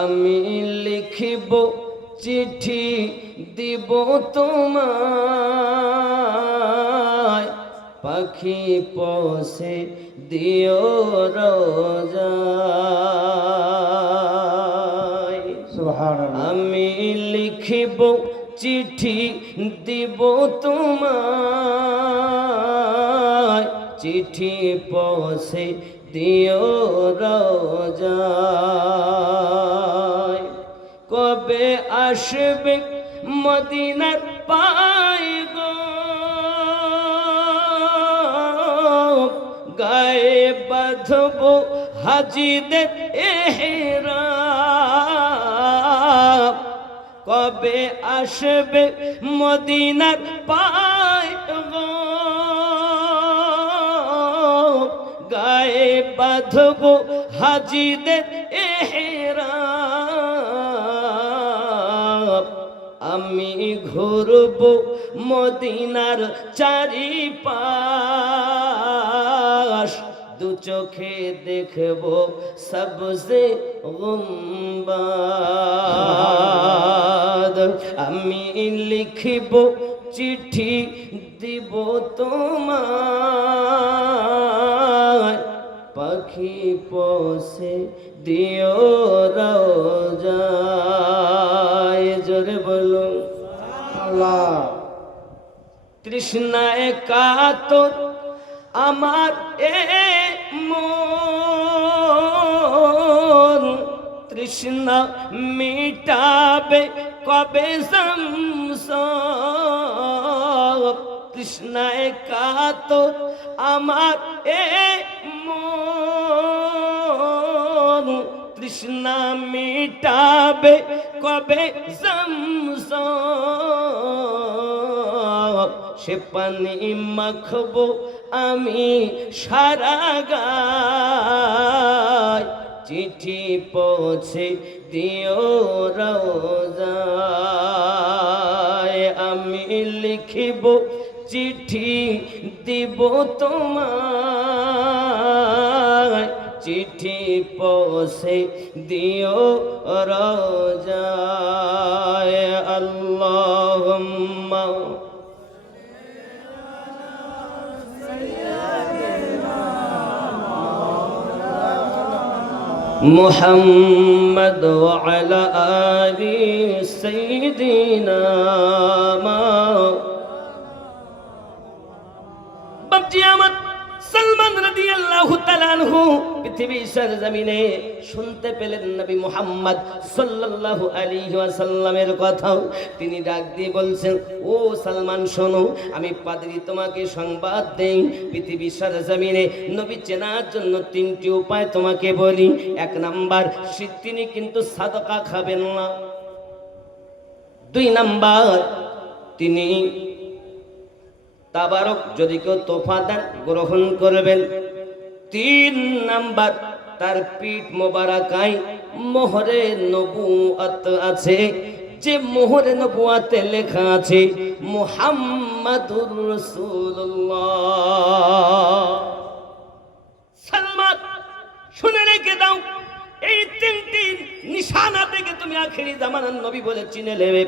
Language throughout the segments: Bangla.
আমি লিখিব চিঠি দিব তোমায়, পাখি পৌঁছে দিও রোজায়। আমি লিখিব চিঠি দিব তোমায়, চিঠি পৌঁছে দিও রোজায়। কবে আসবে মদিনার পায় গো, গায়ে বাঁধব হাজিদের এহরাম। কবে আসবে মদিনার পায় গো, গায়ে বাঁধব হাজিদের এহরাম। আমি ঘুরব মদিনার চারিপাশ, দু চোখে দেখব সবজে গুম্বাদ। আমি লিখিব চিঠি দিব তোমায়, পাখি পৌঁছে দিও রোজায়। জোরে বলো আল্লাহ। তৃষ্ণায় কাতর আমার এ মন, তৃষ্ণা মিটাবে কবে সংসার। তৃষ্ণায় কাতর আমার এ মন, তৃষ্ণা মিটাবে কবে সংসার। সে পানি মাখবো আমি সারা গায়, চিঠি পৌঁছে দিও রোজায়। আমি লিখিব চিঠি দিব তোমায়, চিঠি পৌঁছে দিও রোজায়। আল্লাহুম্মা মুহাম্মদ ওয়া আলা আলি সাইয়্যিদিনা বাপজি আমার সালমান রাদিয়াল্লাহু তাআলা আনহু পৃথিবীর সরজমিনে শুনতে পেলেন নবী মুহাম্মদ সাল্লাল্লাহু আলাইহি ওয়াসাল্লামের কথা। তিনি ডাক দিয়ে বলছেন, ও সালমান শোনো, আমি পাদ্রী তোমাকে সংবাদ দেই। পৃথিবীর সরজমিনে নবী চেনার জন্য তিনটি উপায় তোমাকে বলি। এক নাম্বার, তিনি কিন্তু সাদকা খাবেন না। দুই নাম্বার, তিনি তাবারক যদি কেউ তোফা দেন গ্রহণ করবেন। তিন নাম্বার, তার পিঠ মোবারকায় মোহরে নবুয়ত আছে, যে মোহরে নবুয়তে লেখা আছে মুহাম্মাদুর রাসূলুল্লাহ। সালমান শুনে রেখে দাও, এই তিনটি নিশানা থেকে তুমি আখেরি জামানার নবী বলে চিনে নেবে।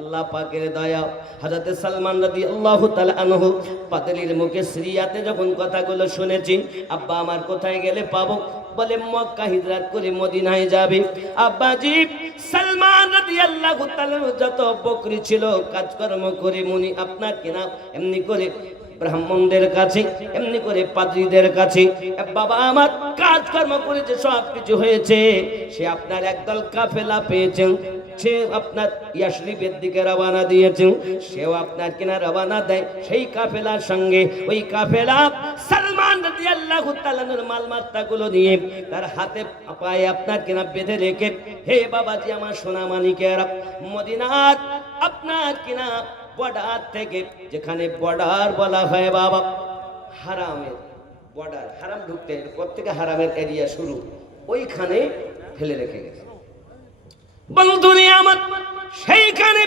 আল্লাহ পাকের দয়া, হযরত সালমান রাদিয়াল্লাহু তাআলা আনহু পাতলির মুখে সিরিয়াতে যখন কথাগুলো শুনেছি, আব্বা আমার কোথায় গেলে পাবো? বলে মক্কা হিজরত করে মদিনায় যাবে। আব্বাজি সালমান রাদিয়াল্লাহু তাআলা যত বকরি ছিল কাজকর্ম করে মুনি আপনার কিনা এমনি করে ব্রাহ্মণদের কাছে, এমনি করে পাদ্রীদের কাছে বাবা আমার কাজকর্ম করেছে, সব কিছু হয়েছে। সে আপনার একদল কাফেলা পেয়েছেন, সে আপনার ইয়াসরিবের দিকে রওনা দিয়েছেন। সেও আপনার কিনা রওনা দেয় সেই কাফেলার সঙ্গে। ওই কাফেলা সালমান রাদিয়াল্লাহু তাআলার মালমাত্তাগুলো নিয়ে তার হাতে পায়ে আপনার কিনা বেঁধে রেখে, হে বাবাজি আমার সোনা মানিকেরা, মদিনার আপনার কিনা বর্ডার থেকে, যেখানে বর্ডার বলা হয় বাবা হারামের বর্ডার, হারাম ঢুকতে এরপর থেকে হারামের এরিয়া শুরু, ওইখানে ফেলে রেখে গেছে। বন্ধুরে আমার, সেইখানে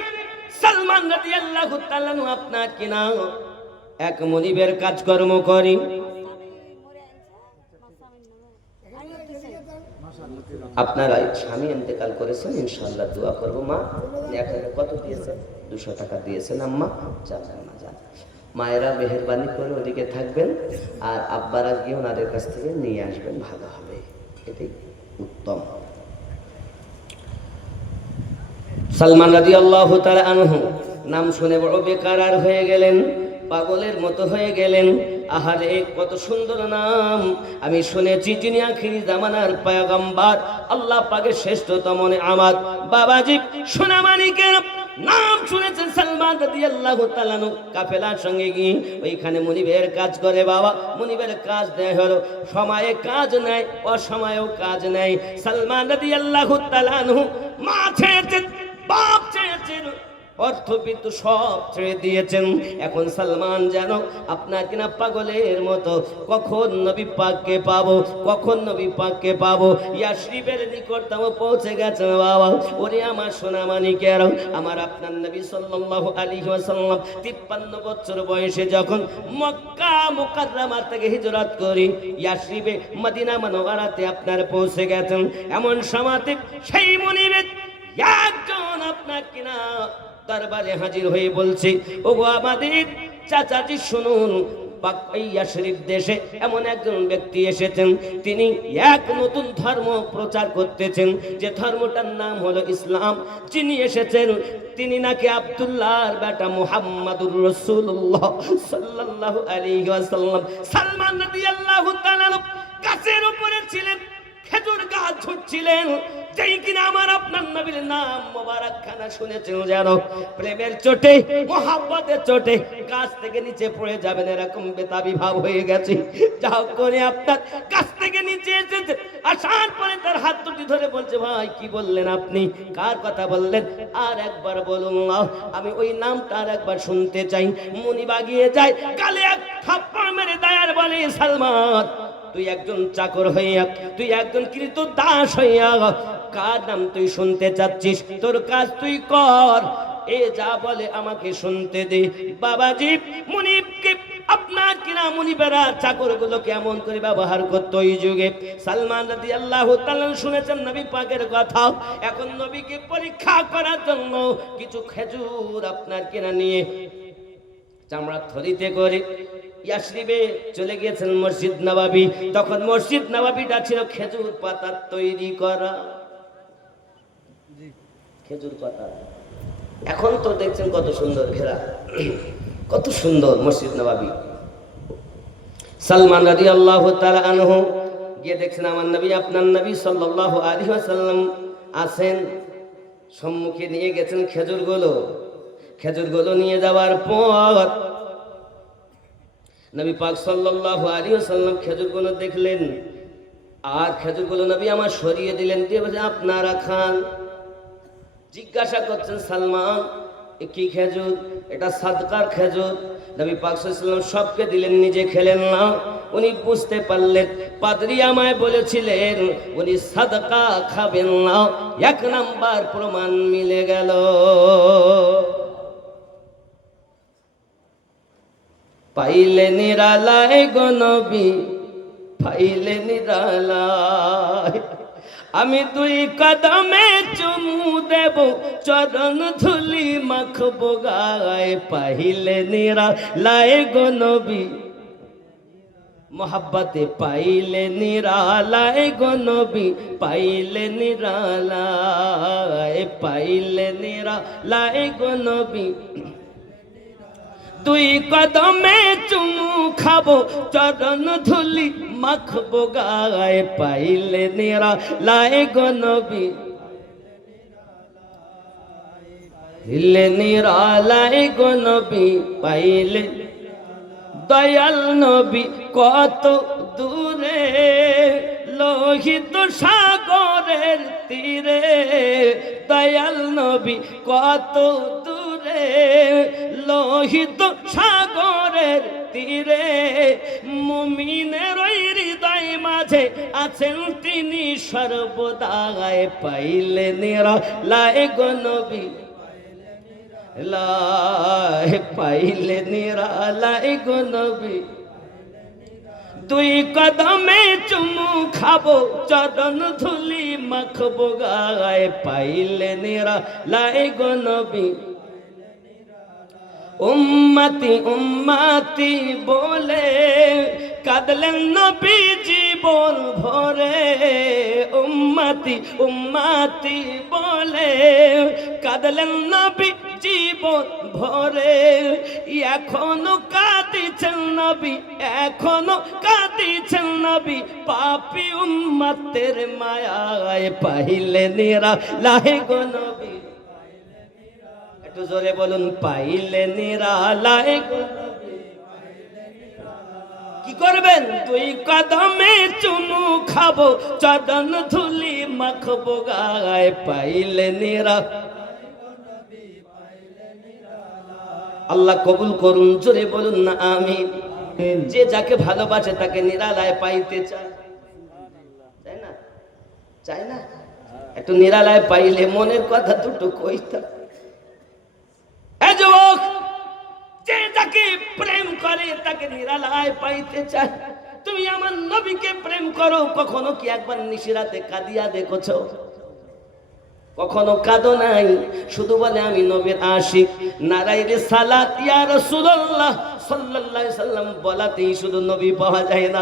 সালমান রাদিয়াল্লাহু তাআলা আপনার কিনা এক মনিবের কাজকর্ম করি। আপনারা স্বামী ইন্তেকাল করেছেন, ইনশাআল্লাহ দোয়া করবো। মা 1000 কত দিয়েছেন? 200 টাকা দিয়েছেন। আম্মা যাবেন না, যান। মায়েরা মেহেরবানি করে ওদিকে থাকবেন, আর আব্বারা গিয়ে ওনাদের কাছ থেকে নিয়ে আসবেন, ভালো হবে, এটাই উত্তম। সালমান রাদিয়াল্লাহু তাআলা আনহু নাম শুনে বড় বেকারার হয়ে গেলেন, পাগলের মতো হয়ে গেলেন। আহারে কত সুন্দর নাম! আমি শুনেছি যিনি আখিরি জামানার পয়গম্বর, আল্লাহ পাকের শ্রেষ্ঠতম নেয়ামত বাবাজি সোনামানিকের নাম শুনেছেন সালমান রাদিয়াল্লাহু তাআলা আনহু। কাফেলার সঙ্গে গিয়ে ওইখানে মুনিবের কাজ করে বাবা, মুনিবের কাজ দেয় হলো সময়ে কাজ নাই, অসময়েও কাজ নাই। সালমান রাদিয়াল্লাহু তাআলা আনহু মা ছেড়েছেন, বাপ ছেড়েছেন, অর্থবিত্ত সব ছেড়ে দিয়েছেন। এখন সালমান যেন আপনার কিনা পাগলের মতো, কখন নবী পাককে পাবো, কখন নবী পাককে পাবো। ইয়াসরিবের নিকটতম পৌঁছে গেছে বাবা। ওরে আমার সোনামানিকের, আমার আপনার নবী সাল্লাল্লাহু আলাইহি ওয়াসাল্লাম 53 বছর বয়সে যখন মক্কা মুকাররমা থেকে হিজরত করি ইয়াসরিবে মদিনা মুনাওয়ারাতে আপনার পৌঁছে গেছেন, এমন সময়তে সেই মুনিবের একজন আপনার কিনা দরবারে হাজির হয়ে বলছে, ওগো আমাদের চাচাজি শুনুন, পাকিয়া শরীফ দেশে এমন একজন ব্যক্তি এসেছেন, তিনি এক নতুন ধর্ম প্রচার করতেছেন, যে ধর্মটার নাম হলো ইসলাম। যিনি এসেছেন তিনি নাকি আব্দুল্লাহর বেটা মুহাম্মাদুর রাসূলুল্লাহ সাল্লাল্লাহু আলাইহি ওয়াসাল্লাম। সালমান রাদিয়াল্লাহু তাআলা গাছের উপরে ছিলেন, খেজুর গাছ ঝুটছিলেন, যেই কিনা আমার আপনার নবীর নাম মোবারক খানা শুনেছেন, যেন প্রেমের চোটে মোহাব্বতের চোটে গাছ থেকে নিচে পড়ে যাবেন এরকম বেতাবি ভাব হয়ে গেছে। যাও করে আপনার গাছ থেকে নিচে এসেছে, আসার পরে তার হাত দুটি ধরে বলছে, ভাই কি বললেন আপনি, কার কথা বললেন, আর একবার বলুন না, আমি ওই নামটা আর একবার শুনতে চাই। মুনি বাগিয়ে যায়, গালে এক থাপ্পড় মেরে দেয় আর বলে, সালমান তুই একজন চাকর হইয়া, তুই একজন কৃত দাস হইয়া কার নাম তুই শুনতে চাচ্ছিস? তোর কাজ তুই কর, এ যা বলে আমাকে শুনতে দে। বাবাজি মুনিবকে আপনার কিনা মুনিবেরা চাকর গুলো কেমন করে ব্যবহার করতো ওই যুগে। সালমান রাদিয়াল্লাহু তাআলা শুনেছেন নবী পাকের কথা। এখন নবীকে পরীক্ষা করার জন্য কিছু খেজুর আপনার কিনা নিয়ে চামড়া থলিতে করে ইয়াসরিবে চলে গিয়েছেন মসজিদ নববী। তখন মসজিদ নববীটা ছিল খেজুর পাতার তৈরি করা, খেজুর পাতা। এখন তো দেখছেন কত সুন্দর ঘেরা, কত সুন্দর মসজিদ নববী। সালমান রাদিয়াল্লাহু তাআলা আনহু গিয়ে দেখছেন আমার নবী, আপনার নবী সাল্লাল্লাহু আলাইহি ওয়াসাল্লাম আছেন, সম্মুখে নিয়ে গেছেন খেজুরগুলো। খেজুরগুলো নিয়ে যাওয়ার পর নবী পাক সাল্লাল্লাহু আলাইহি ওয়াসাল্লাম খেজুরগুলো দেখলেন, আর খেজুরগুলো নবী আমার সরিয়ে দিলেন, দিয়ে বলছেন আপনারা খান। জিজ্ঞাসা করছেন, সালমান এ কি খেজুর? এটা সাদকার খেজুর। নবী পাক সাল্লাল্লাহু আলাইহি ওয়াসাল্লাম সবকে দিলেন, নিজে খেলেন না। উনি বুঝতে পারলেন, পাদ্রী আমায় বলেছিলেন উনি সাদকা খাবেন না। এক নাম্বার প্রমাণ মিলে গেল। পাইলে নিরালায় গো নবী, পাইলে নিরালায়, আমি দুই কদমে চুমু দেব, চরণ ধুলি মাখবো গায়ে। পাইলে নিরালায় গো নবী, মোহাব্বতে পাইলে নিরালায় গো নবী, পাইলে নিরালায়, পাইলে নিরালায় গো নবী, দুই কদমে চুমু খাবো, চরণ ধুলি মাখবো গায়ে। পাইলে নিরালায় গো নবী, পাইলে নিরালায় গো নবী, পাইলে। দয়াল নবী কত দূরে, লোহিত সাগরের তীরে। দয়াল নবী কত দূরে, লোহিত সাগরের তীরে। মুমিনের ওই হৃদয় মাঝে আছেন তিনি সর্বদায়। পাইলে নিরালায় গো নবী, পাইলে নিরালায় গো নবী, দুই কদমে চুমু খাবো চরণ ধুলি মাখবো গায়ে পাইলে নিরা লাই গো নবী উম্মতি উম্মতি বলে কাঁদলেন নবী জীবন ভরে উম্মতি উম্মতি বলে কাঁদলেন নবী জীবন ভরে এখনো কাঁদিছেন নবী এখনো কাঁদিছেন নবী পাপী উম্মতের মায়ায় পাইলে নিরা লাহে গো নবী একটু জোরে বলুন পাইলে নিরালায় কি করবেন দুই কদমে চুমু খাবো চরণ ধুলি মাখবো গায়ে পাইলে নিরা আল্লাহ কবুল করুন জোরে বলুন না আমিন যে যাকে ভালোবাসে তাকে নিরালায় পাইতে চায় তাই না চাই না একটু নিরালায় পাইলে মনের কথা দুটো কইতা যুবক যে যাকে প্রেম করে তাকে নিরালায় পাইতে চায় তুমি আমার নবীকে প্রেম করো কখনো কি একবার নিশিরাতে কাঁদিয়া দেখেছো কখনো কাঁদো নাই শুধু বলে আমি নবীর আশিক নারায়ে রিসালাত ইয়া রাসূলুল্লাহ সাল্লাল্লাহু আলাইহি সাল্লাম বলাতেই শুধু নবী পাওয়া যায় না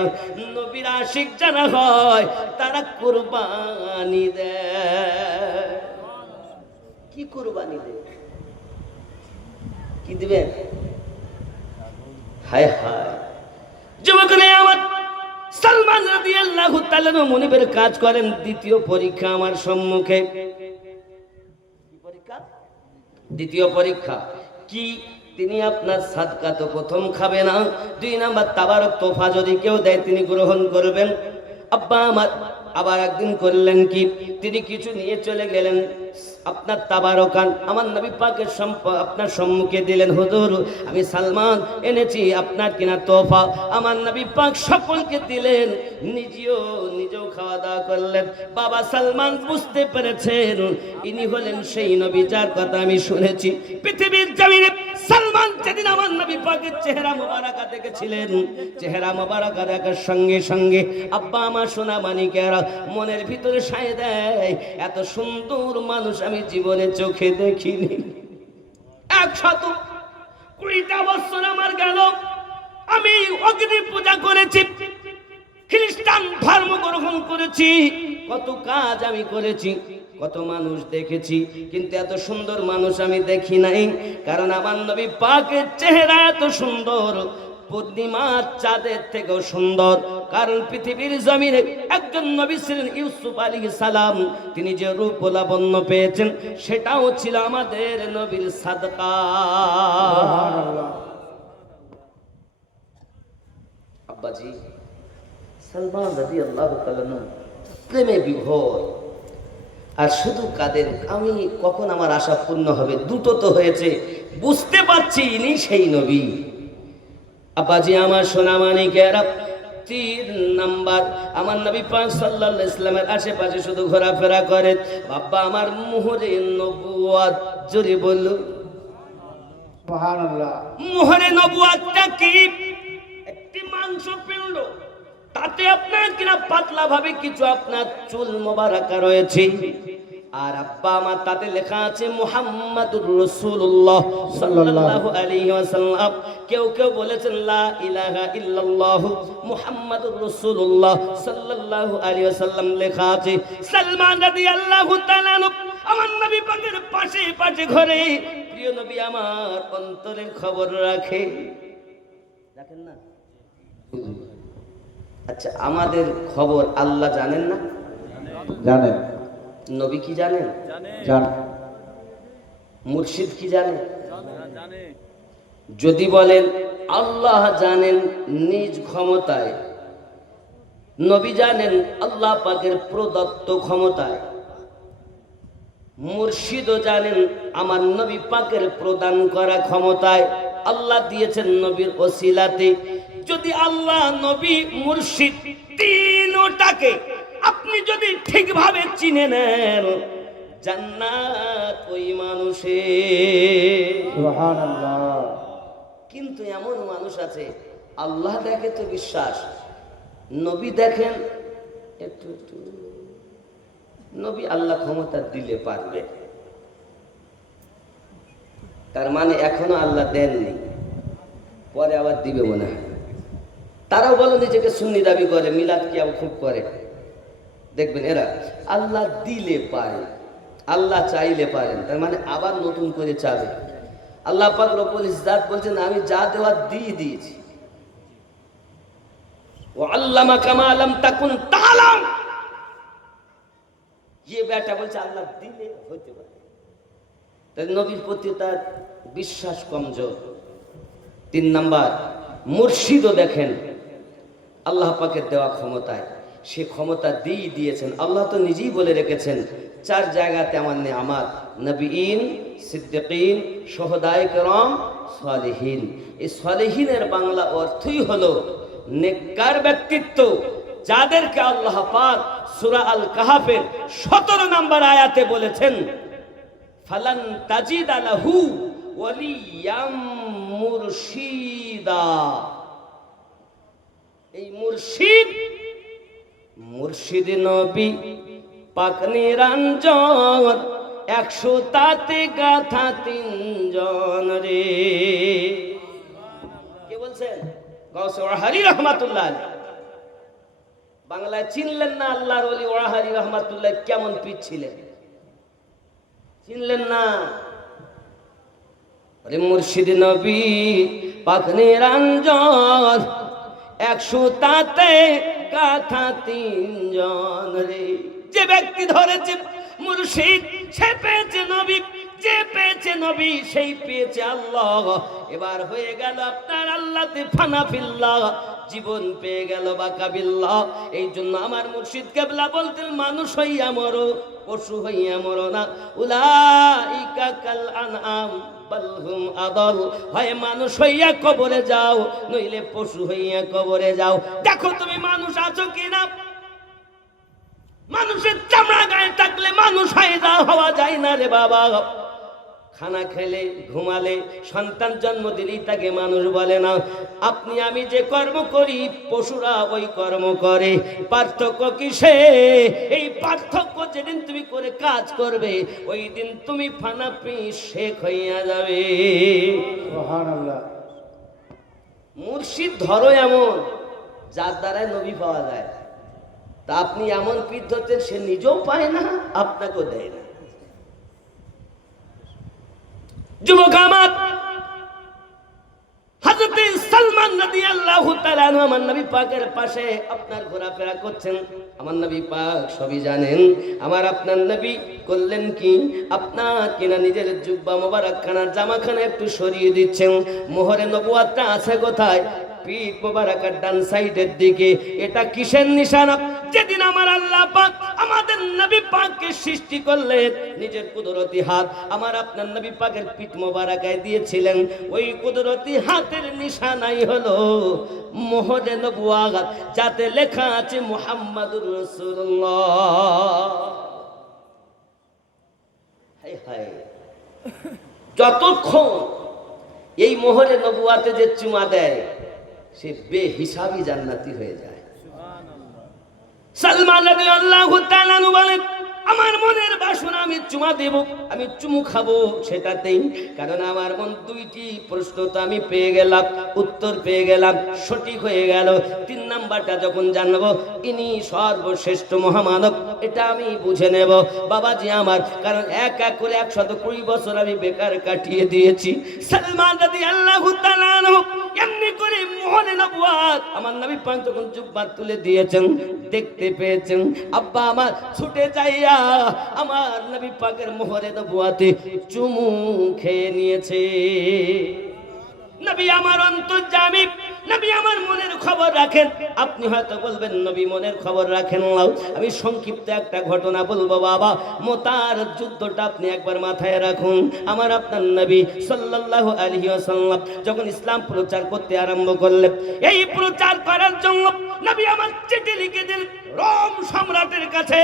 নবীর আশিক যারা হয় তারা কুরবানি দেয় কি কুরবানি দেয় কি দিবেন হায় হায় যুবক আমার সালমান রাদিয়াল্লাহু তাআলা মুনিবের কাজ করেন দ্বিতীয় পরীক্ষা আমার সম্মুখে দ্বিতীয় পরীক্ষা কি তিনি আপনার সাদকা তো প্রথম খাবে না দুই নাম্বার তাবারক তোফা যদি কেউ দেয় তিনি গ্রহণ করবেন আব্বা আমার আবার একদিন করলেন কি তিনি কিছু নিয়ে চলে গেলেন আপনার তাবারকান আমার নবী পাকের আপনার সম্মুখে দিলেন হুজুর আমি সালমান এনেছি আপনার কিনা তোফা আমার নবী পাক সকলকে দিলেন নিজেও খাওয়া দাওয়া করলেন বাবা সালমান বুঝতে পেরেছেন ইনি হলেন সেই নবী যার কথা আমি শুনেছি পৃথিবীর জমিনে সালমান যেদিন আমার নবী পাকের চেহারা মোবারকা দেখেছিলেন চেহারা মোবারকা দেখার সঙ্গে সঙ্গে আব্বা আমার সোনা মানিকেরা মনের ভিতরে সায় দেয় এত সুন্দর মানুষ আমি জীবনে চোখে দেখিনি 120টা বছর আমার গেল আমি অগ্নি পূজা করেছি খ্রিস্টান ধর্ম গ্রহণ করেছি কত কাজ আমি করেছি কত মানুষ দেখেছি কিন্তু এত সুন্দর মানুষ আমি দেখি নাই কারণ আমার নবী পাকের চেহারা এত সুন্দর পূর্ণিমার চাঁদের থেকেও সুন্দর কারণ পৃথিবীর জমিনে একজন নবী ছিলেন ইউসুফ আলাইহিস সালাম তিনি যে রূপ লাবণ্য পেয়েছেন সেটাও ছিল আমাদের নবীর সাদকা সুবহানাল্লাহ আব্বাজি সালমান রাদিয়াল্লাহু তাআলা প্রেমে বিভোর আর শুধু কাদের আমি কখন আমার আশা পূর্ণ হবে দুটো তো হয়েছে বুঝতে পারছি ইনি সেই নবী আব্বাজি আমার সোনা মানিকেরা 3 নাম্বার আমার নবী পাক সাল্লাল্লাহু আলাইহি ওয়াসাল্লামের আশেপাশে শুধু ঘোরাফেরা করে বাবা আমার মোহরে নবুয়ত জোরে বলল সুবহানাল্লাহ মোহরে নবুয়তটা কি একটি মাংসপিণ্ড তাতে আপনার কিনা পাতলা ভাবে কিছু আপনার চুল মোবারক রয়েছে আর আব্বা আমার তাতে লেখা আছে মুহাম্মাদুর রাসূলুল্লাহ সাল্লাল্লাহু আলাইহি ওয়াসাল্লাম কেউ কেউ বলেছেন লা ইলাহা ইল্লাল্লাহ মুহাম্মাদুর রাসূলুল্লাহ সাল্লাল্লাহু আলাইহি ওয়াসাল্লাম লেখা আছে সালমান রাদিয়াল্লাহু তাআলা আমার নবী পাকের পাশে পাশে ঘরে প্রিয় নবী আমার অন্তরের খবর রাখে দেখেন না আচ্ছা আমাদের খবর আল্লাহ জানেন না জানেন নবী কি জানেন জানেন মুর্শিদ কি জানেন জানেন যদি বলেন আল্লাহ জানেন নিজ ক্ষমতায় নবী জানেন আল্লাহ পাকের প্রদত্ত ক্ষমতায় মুর্শিদও জানেন আমার নবী পাকের প্রদান করা ক্ষমতায় আল্লাহ দিয়েছেন নবীর ওসিলাতে যদি আল্লাহ নবী মুর্শিদ তিনটাকে আপনি যদি ঠিকভাবে চিনে নেন জান্নাত ওই মানুষের সুবহানাল্লাহ কিন্তু এমন মানুষ আছে আল্লাহ দেখে তো বিশ্বাস নবী দেখেন একটু একটু, নবী আল্লাহ ক্ষমতা দিলে পারবে, তার মানে এখনো আল্লাহ দেননি, পরে আবার দিবে মনে হয়। তারাও বলো নিজেকে সুন্নি দাবি করে, মিলাদ কি আবার খুব করে, দেখবেন এরা আল্লাহ দিলে পারে, আল্লাহ চাইলে পারেন, তার মানে আবার নতুন করে চাবে। আল্লাহ পাক রব্বুল ইজ্জাত বলছেন আমি যা দেওয়ার দিয়ে দিয়েছি। ও আল্লামাকা মা লাম তাকুন তাআলাম, ये বেটা বলছে আল্লাহ দিলে হতে পারে। তাই নবীর প্রতি তার বিশ্বাস কমজোর। 3 নাম্বার, মুর্শিদও দেখেন আল্লাহ পাকের দেওয়া ক্ষমতায়, সে ক্ষমতা দিয়েছেন। আল্লাহ তো নিজেই বলে রেখেছেন 4 জায়গাতে আমার নেয়ামত, নবীন, সিদ্দিকিন, শুহাদায়ে কেরাম, সালেহিন। এই সালেহিনের বাংলা অর্থই হলো নেককার ব্যক্তিত্ব, যাদেরকে আল্লাহ পাক সূরা আল কাহাফের 17 নম্বর আয়াতে বলেছেন ফালান তাজিদা লাহু ওয়ালিয়াম মুরশিদা। এই মুর্শিদ নবী পাক নিরঞ্জন, 100 তাতে গাথা 3 জন রে। কে বলছেন? গাউসে ওয়াহারি রহমাতুল্লাহ আলাইহি। বাংলায় চিনলেন না আল্লাহর ওলি ওয়াহারি রহমাতুল্লাহ কেমন পীর ছিলেন? চিনলেন না? আরে মুর্শিদ নবী পাক নিরঞ্জন, 100 তাতে গাথা 3 জন রে। যে ব্যক্তি ধরেছে মুর্শিদ সে পেয়েছে নবী, যে পেয়েছে নবী সেই পেয়েছে আল্লাহ। এবার হয়ে গেল আপনার আল্লাহতে ফানা ফিল্লাহ, জীবন পেয়ে গেল বাকাবিল্লাহ। এই জন্য আমার মুর্শিদ কেবলা বলতেন মানুষ হইয়া মরো, পশু হইয়া মরো না। উলাইকা কাল আনআম বাল হুম আদাল, হয় মানুষ হইয়া কবরে যাও, নইলে পশু হইয়া কবরে যাও। দেখো তুমি মানুষ আছো কিনা? মানুষের চামড়া গায়ে থাকলে মানুষ হওয়া যায় না রে বাবা। খানা খেলে ঘুমালে সন্তান জন্ম দিলেই তাকে মানুষ বলে না। আপনি আমি যে কর্ম করি পশুরা ওই কর্ম করে, পার্থক্য কিসে? এই পার্থক্য যেদিন তুমি করে কাজ করবে ওই দিন তুমি ফানাপি শেখ হইয়া যাবে। সুবহানাল্লাহ। মুর্শিদ ধরো এমন যার দ্বারায় নবী পাওয়া যায়। তা আপনি এমন পীর ধরতেন সে নিজেও পায় না, আপনাকেও দেয় না। যুবক আমার, হযরত সালমান রাদিয়াল্লাহু তাআলা আনহু আমার নবী পাকের পাশে আপনার ঘোরাফেরা করছেন। আমার নবী পাক সবই জানেন। আমার আপনার নবী করলেন কি, আপনার কিনা নিজের জুব্বা মোবারকখানা জামাখানা একটু সরিয়ে দিচ্ছেন। মোহরে নবুয়াতটা আছে কোথায়? পিঠ মোবারকের ডান সাইডের দিকে। এটা কিসের নিশানা? যেদিন আমার আল্লাহ পাক আমাদের নবী পাককে সৃষ্টি করলেন, নিজের কুদরতি হাত আমার আপনার নবী পাকের পিঠ মোবারকায় দিয়েছিলেন। ওই কুদরতি হাতের নিশানাই হলো মোহরে নবুয়াত, যাতে লেখা আছে মুহাম্মাদুর রাসূলুল্লাহ। হায় হায়, যতক্ষণ এই মোহরে নবুয়াতে যে চুমা দেয় সে বেহিসাবি জান্নাতি হয়ে যায়। সালমান রাদিয়াল্লাহু তাআলা আনহু বলেন আমার মনের বাসনা আমি চুমা দেব, আমি চুমু খাবো সেটাতেই, কারণ আমার মন 2টি প্রশ্ন তো আমি পেয়ে গেলাম, উত্তর পেয়ে গেলাম, সঠিক হয়ে গেল। 3 নাম্বারটা যখন জানবো ইনি সর্বশ্রেষ্ঠ মহামানব, এটা আমি বুঝে নেব বাবাজি আমার। কারণ এক করে 120 বছর আমি বেকার কাটিয়ে দিয়েছি। সালমান রাদিয়াল্লাহু তাআলা আনহু এমনি করে মোহরে নবুয়াত আমার নবী পাক যখন জুব্বা তুলে দিয়েছেন দেখতে পেয়েছেন, আব্বা আমার ছুটে যাইয়া আমার নবী পাকের মোহরে নবুয়াতে চুমু খেয়ে নিয়েছে। নবী আমার অন্তর্যামী, নবী আমার মনের খবর রাখেন। আপনি হয়তো বলবেন নবী মনের খবর রাখেন না। আমি সংক্ষিপ্ত একটা ঘটনা বলবো বাবা। মোতার যুদ্ধটা আপনি একবার মাথায় রাখুন। আমার আপনার নবী সাল্লাল্লাহু আলাইহি ওয়াসাল্লাম যখন ইসলাম প্রচার করতে আরম্ভ করলেন, এই প্রচার করার জন্য নবী আমার চিঠি লিখে দিলেন রোম সম্রাটের কাছে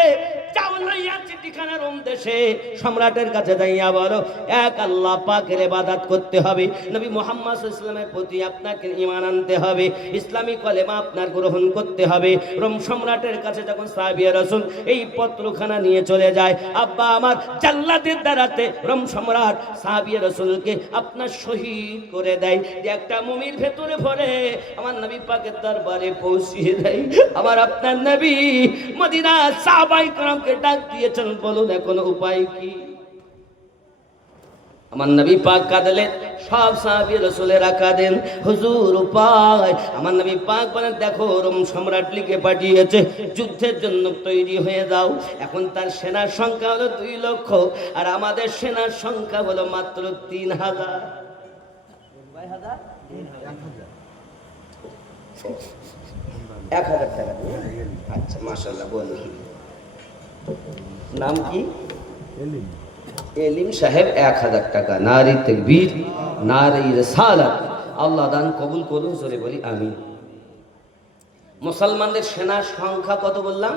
যাও লইয়া চিঠিখানা রোম দেশে সম্রাটের কাছে যাইয়া বলো এক আল্লাহ পাকের ইবাদত করতে হবে, নবী মুহাম্মদ সাল্লাল্লাহু আলাইহি ওয়াসাল্লামের প্রতি আপনাকে ঈমান আনতে হবে, ইসলামী কলেমা আপনার গ্রহণ করতে হবে। রোম সম্রাটের কাছে যখন সাহাবী রাসূল এই পত্রখানা নিয়ে চলে যায়, আব্বা আমার জাল্লাদের দ্বারাতে রোম সম্রাট সাহাবী রাসূলকে আপনার শহীদ করে দেয়, যে একটা মুমির ভেতরে ভরে আমার নবী পাকের দরবারে পৌঁছিয়ে দেয়। আমার আপনার নবী মদিনা সাহাবায়ে কেরামকে ডাক দিয়েছেন, বলুন এখন উপায় কি? আমার নবী পাক কাঁদলেন, সব সাহাবী রাসূলেরা কাঁদেন, হুজুর উপায়? আমার নবী পাক বলেন দেখো রোম সম্রাট লিখে পাঠিয়েছে যুদ্ধের জন্য তৈরি হয়ে যাও। এখন তার সেনার সংখ্যা হলো 2 লক্ষ, আর আমাদের সেনার সংখ্যা হলো মাত্র 3000। 1000 টাকা। আচ্ছা মাশাআল্লাহ। বলুন নাম কি? এলিম সাহেব 1000 টাকা। নারী তাকবীর, নারী রিসালাত। আল্লাহ দান কবুল করুন, জোরে বলি আমিন। মুসলমানদের সেনার সংখ্যা কত বললাম?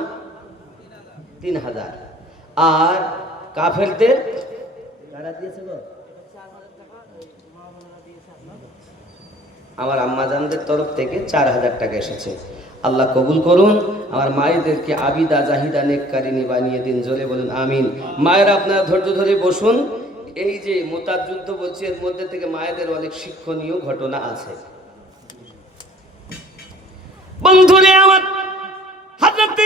3000। আর কাফেরদের কারা দিয়েছে গো? আমার আম্মাজানদের তরফ থেকে 4000 টাকা এসেছে। আল্লাহ কবুল করুন, আমার মায়েদেরকে আবিদা জাহিদা নেককারিনী বানিয়ে দিন, জোরে বলুন আমিন। মায়েরা আপনারা ধৈর্য ধরে বসুন। এই যে মুতার যুদ্ধ বলছি, এর মধ্যে থেকে মায়েদের অনেক শিক্ষণীয় ঘটনা আছে। বন্ধুরে আমার, হযরত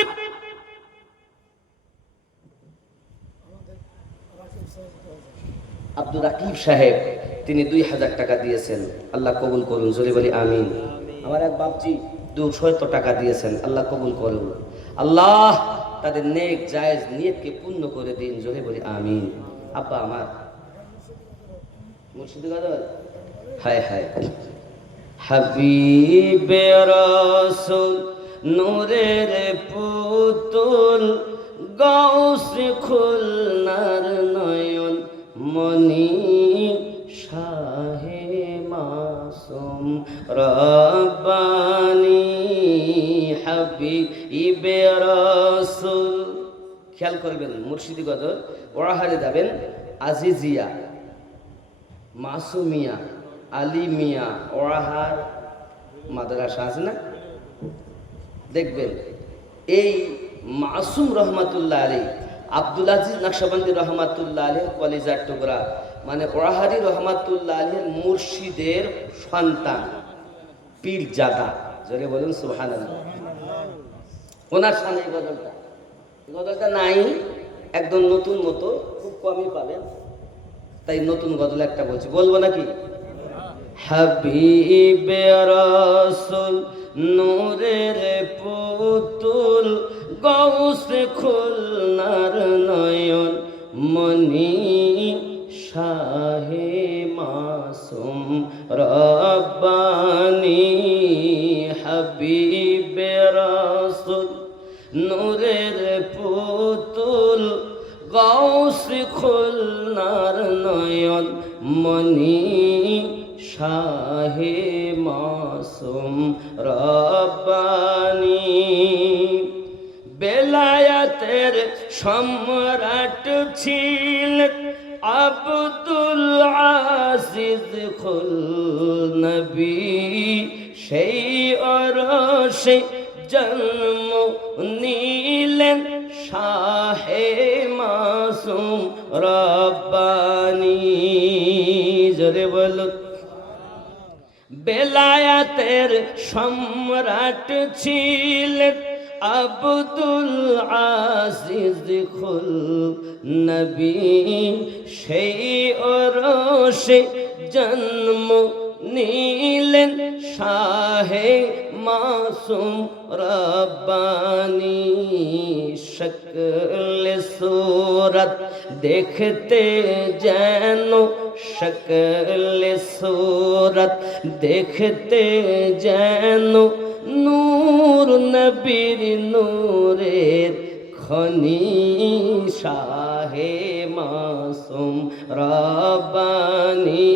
আব্দুর রাকিব সাহেব তিনি 2000 টাকা দিয়েছেন, আল্লাহ কবুল করুন, জোরে বলি আমিন। আমার এক বাপজি 200 টাকা দিয়েছেন, আল্লাহ কবুল করুন। আল্লাহ তাদের নেক জায়েজ নিয়তকে পূর্ণ করে দিন, জোরে বলি আমিন। আব্বা আমার মুর্শিদাবাদ, হায় হায় হাবিবে রাসূল নূরের পুতুল গাউসে খুলনার নয়ন মনি শাহে মাসুম রব্বানি হাবিবে রাসূল। খেয়াল করবেন মুর্শিদি গজল ওরাহারে যাবেন, আজিজিয়া, মাসুমিয়া, আলিমিয়া, ওরাহার মাদ্রাসা আছে না, দেখবেন এই মাসুম রহমাতুল্লাহ আলী, আব্দুল আজিজ নকশবন্দি রহমাতুল্লাহ আলী কলিজার টুকরা, মানে ওরাহারি রহমাতুল্লাহ আলীর মুর্শিদের সন্তান পীরজাদা, জোরে বলুন সুবহানাল্লাহ। ওনার সামনে গজলটা, গজলটা নাই, একদম নতুন মতো, খুব কমই পাবেন, তাই নতুন গজল একটা বলছি, বলবো নাকি? হাবিবে রাসূল নূরের পুতুল গাউসে খুলনার নয়ন মনি শাহে মাসুম রব্বানি হাবিবে রাসূল নূরের পুতুল গাউসে খুলনার নয়ন মনি শাহে মাসুম রব্বানি। বেলায়েতের সম্রাট ছিলেন আব্দুল আজিজ খুলনবী, সেই অরশে জন্ম নিলেন শাহে মাসুম রব্বানি, জোরে বলুন। বেলায়েতের সম্রাট ছিলেন আব্দুল আজিজ খুলনবী, সেই অরশে জন্ম নিলেন শাহে মাসুম রব্বানি। শক্ল सूरत देखते जैनो शक्ल सूरत देखते जैनो नूर नबीर नूरेर खनी शाहे মাসুম রব্বানি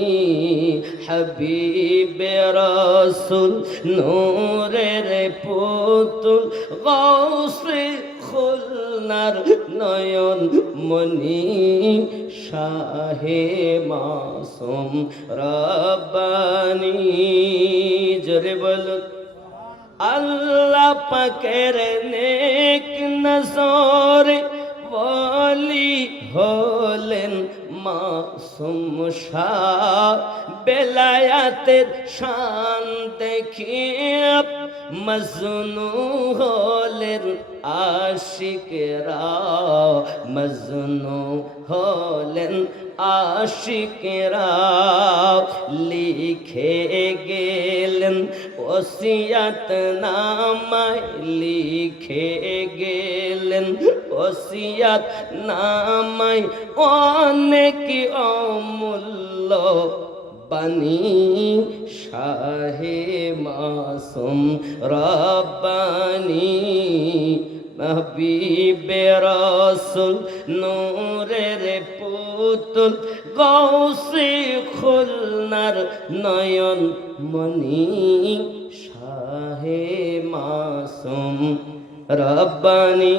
হাবিবে রাসূল নূরের পুতুল গাউসে খুলনার নয়ন মনি শাহে মাসুম রব্বানি। জোরে বলুন আল্লাহ পাকের নেক নজরে ওলি হলেন মাসুম শাহ। বেলায়াতের শান দেখিয়ে মজনু হলেন আশিকেরা, মজনু হলেন আশিকেরা। লিখে গেলেন ওসিয়ত নামায়, লিখে গেলেন ওসিয়ত নামায় অনেক অমূল্য বাণী শাহে মাসুম রব্বানি হাবিবে রাসূল নূরের পুতুল গাউসে খুলনার নয়ন মনি শাহে মাসুম রব্বানি।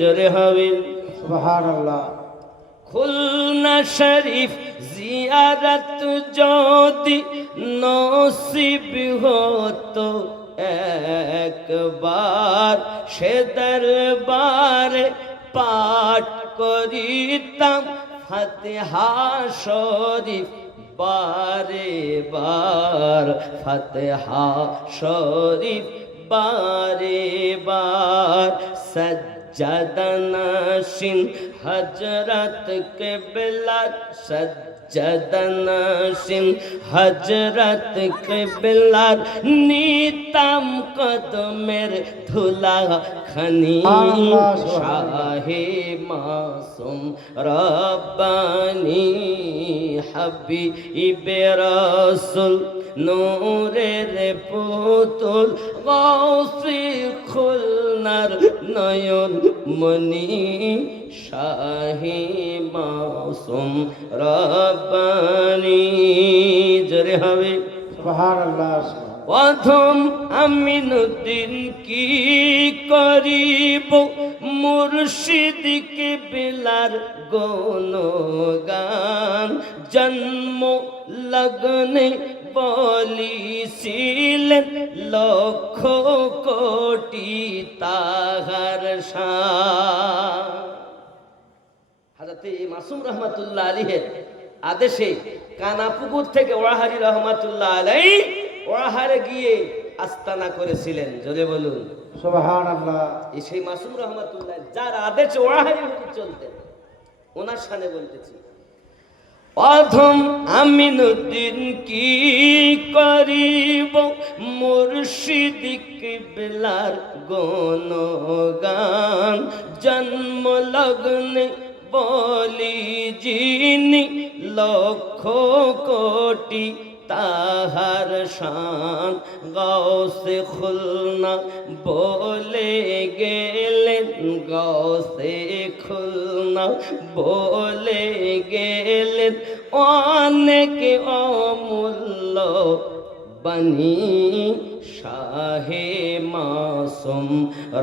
জোরে হবে সুবহানাল্লাহ। খুলনা শরীফ জিয়ারত যদি নসিব হতো একবার, সে দরবারে পাঠ করিতাম ফাতিহা শরীফ বারে বার, ফাতিহা শরীফ বারে বার। সজ্জাদনশিন হযরত কিবলা, সজ্জাদনশিন হযরত কিবলার নিতাম কদমের ধুলা খনি শাহে মাসুম রব্বানি হাবিবে রাসূল নূরের পুতুল গাউসে খুলনার নয়ন মনি শাহে মাসুম রব্বানি। জোরে হবে সুবহানাল্লাহ। প্রথম আমিনুদ্দিন কি করিব মুর্শিদ কিবলার গুণগান। জন্ম লগ্নে বলিছিলেন লক্ষ কোটি তাহার শান। হযরত মাসুম রহমাতুল্লাহ আলাইহির আদেশে কানাপুকুর থেকে ওয়াহারি রহমাতুল্লাহ আলাইহি ওয়াহারে গিয়ে আস্তানা করেছিলেন। জোরে বলুন সুবহানাল্লাহ। এই সেই মাসুম রহমাতুল্লাহ যার আদেশে ওয়াহারি চলতেন, ওনার শানে বলতেছি। প্রথম আমিনুদ্দিন কি করিব মুর্শিদ কিবলার গুণগান। জন্ম লগ্নে বলি যিনি লক্ষ কোটি তাহার শান। গাউসে খুলনা বলে গেলেন, গাউসে খুলনা বলে গেলেন অনেক অমূল্য বাণী শাহে মাসুম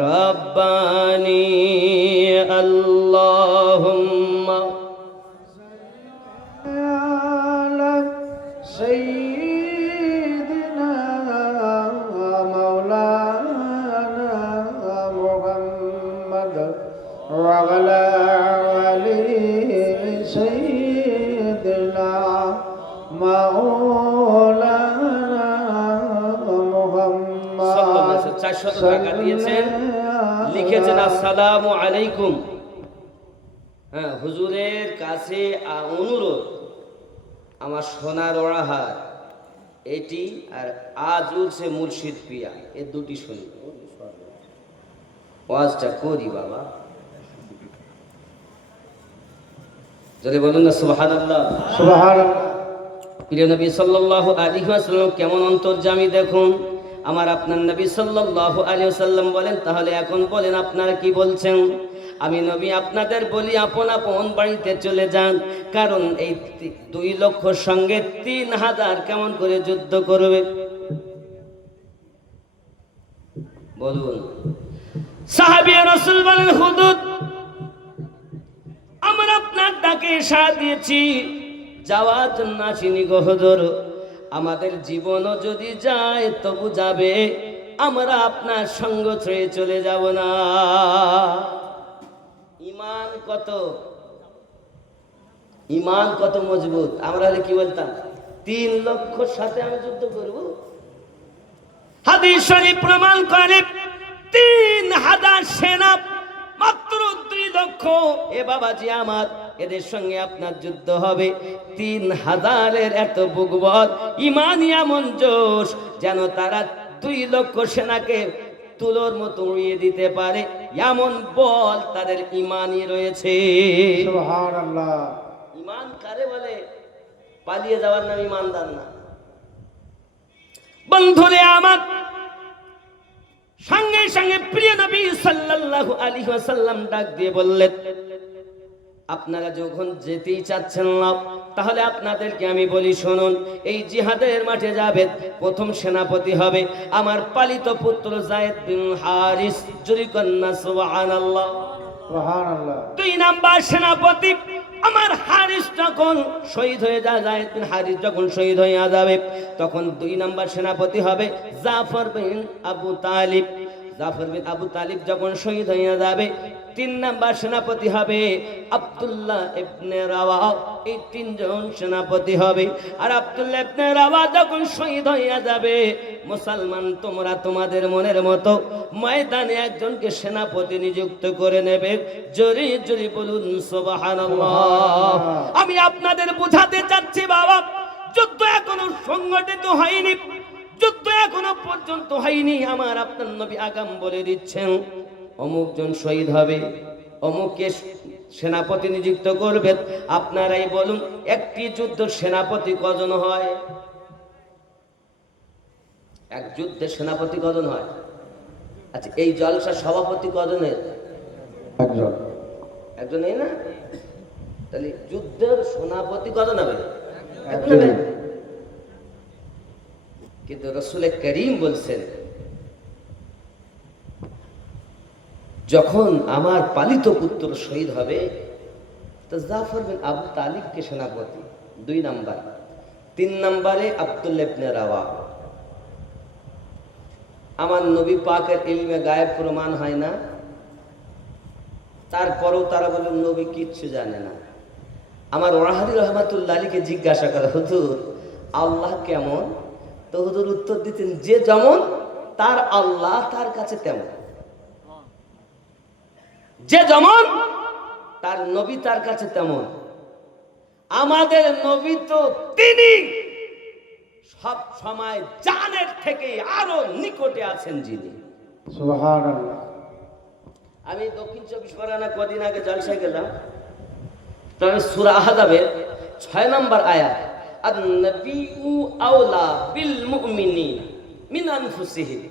রব্বানি। আল্লাহুম্মা سيدنا مولانا محمد وعلى آل سيدنا مولانا محمد। 400 টাকা দিয়েছেন, লিখেছেন আসসালামু আলাইকুম। হ্যাঁ, হুজুরের কাছে অনুরোধ, আমার সোনার ওড়াহার এটি আর আজ উলছে মুর্শিদ পিয়া, এ দুটি শুনি, ওয়াজটা করি বাবা। যদি বলুন না সুবহানাল্লাহ। সুবহানাল্লাহ। প্রিয় নবী সাল্লাল্লাহু আলাইহি ওয়াসাল্লাম কেমন অন্তর্যামী দেখুন। আমার আপনার নবী সাল্লাল্লাহু আলাইহি ওয়াসাল্লাম বলেন, তাহলে এখন বলেন আপনারা কি বলছেন? আমি নবী আপনাদের বলি আপন আপন বাড়িতে চলে যান, কারণ এই 2 লক্ষর সঙ্গে 3000 কেমন করে যুদ্ধ করবে বলুন। সাহাবী রাসূল বলেন, হুজুর আমরা আপনার ডাকে সাড়া দিয়েছি, যাওয়ার জন্য আসিনি গো হুজুর। আমাদের জীবনও যদি যায় তবু যাবে, আমরা আপনার সঙ্গ ছেড়ে চলে যাব না। ইমান কত, ইমান কত মজবুত। আমরা হলে কি বলতাম, 3 লক্ষর সাথে আমি যুদ্ধ করব। হাদিস শরীফ প্রমাণ করে 3000 সেনা মাত্র 2 লক্ষ। এ বাবাজি আমার, এদের সঙ্গে আপনার যুদ্ধ হবে। 3000-এর এত বুকবল, ইমানি এমন জোশ, যেন তারা 2 লক্ষ সেনাকে তুলোর মতো উড়িয়ে দিতে পারে, এমন বল তাদের ইমানই রয়েছে। সুবহানাল্লাহ। ইমান কারে বলে? পালিয়ে যাওয়ার নাম ইমানদার না। বন্ধুরে আমার, সঙ্গে সঙ্গে প্রিয় নবী সাল্লাল্লাহু আলাইহি ওয়াসাল্লাম ডাক দিয়ে বললেন, আপনারা যখন যেতেই চাচ্ছেন না, তাহলে আপনাদেরকে আমি বলি শুনুন, এই জিহাদের মাঠে যাবেন, প্রথম সেনাপতি হবে আমার পালিত পুত্র যায়েদ বিন হারিস। জুরি কন্যা সুবহানাল্লাহ। সুবহানাল্লাহ। 2 নাম্বার সেনাপতি আমার হারিস যখন শহীদ হয়ে যায়, যায়েদ বিন হারিস যখন শহীদ হয়ে যাবে, তখন 2 নাম্বার সেনাপতি হবে জাফর বিন আবু তালিব। জাফর বিন আবু তালিব যখন শহীদ হয়ে যাবে, 3 নাম্বার সেনাপতি হবে আব্দুল্লাহ ইবনে রাওয়া। এই 3 জন সেনাপতি হবে। আর আব্দুল্লাহ ইবনে রাওয়া যখন শহীদ হয়ে যাবে, মুসলমান তোমরা তোমাদের মনের মতো ময়দানে একজনকে সেনাপতি নিযুক্ত করে নেবে। জোরে জোরে বলুন সুবহানাল্লাহ। আমি আপনাদের বোঝাতে চাচ্ছি বাবা, যুদ্ধ এখনো সংগঠিত হয়নি, যুদ্ধ এখনো পর্যন্ত হয়নি। আমার আপনার নবী আগাম বলে দিচ্ছেন, অমুক জন শহীদ হবে, অমুককে সেনাপতি নিযুক্ত করবেন। আপনারাই বলুন, একটি যুদ্ধ সেনাপতি কজন হয়? এক যুদ্ধে সেনাপতি কজন হয়? আচ্ছা, এই জলসার সভাপতি কজনের? একজন। একজনই না? তাহলে যুদ্ধের সেনাপতি কজন হবে? একজন একজন। হবে। কিন্তু রাসূল করিম বলছেন, যখন আমার পালিত পুত্র শহীদ হবে, তো জাফর বিন আবু তালিবকে সেনাপতি 2 নাম্বার, 3 নাম্বারে আব্দুল্লাহ ইবনে রাওয়া। আমার নবী পাকের ইলমে গায়েব প্রমাণ হয় না, তারপরেও তারা বলে নবী কিচ্ছু জানে না। আমার ওয়াহাবি রহমাতুল্লাহ আলীকে জিজ্ঞাসা করে, হুজুর আল্লাহ কেমন? তো হুজুর উত্তর দিতেন, যে যেমন তার আল্লাহ তার কাছে তেমন। যে যেমন তার নবী তার কাছে তেমন। আমাদের নবী তো তিনি সব সময় জানের থেকে আরো নিকটে আছেন যিনি। সুবহানাল্লাহ। আমি দক্ষিণ 24 পরগনা কদিন আগে জলসায় গেলাম, তো আমি সূরা আহজাবের 6 নম্বর আয়াত, আন-নাবিয়্যু আওলা বিল মুমিনিনা মিন আনফুসিহিম,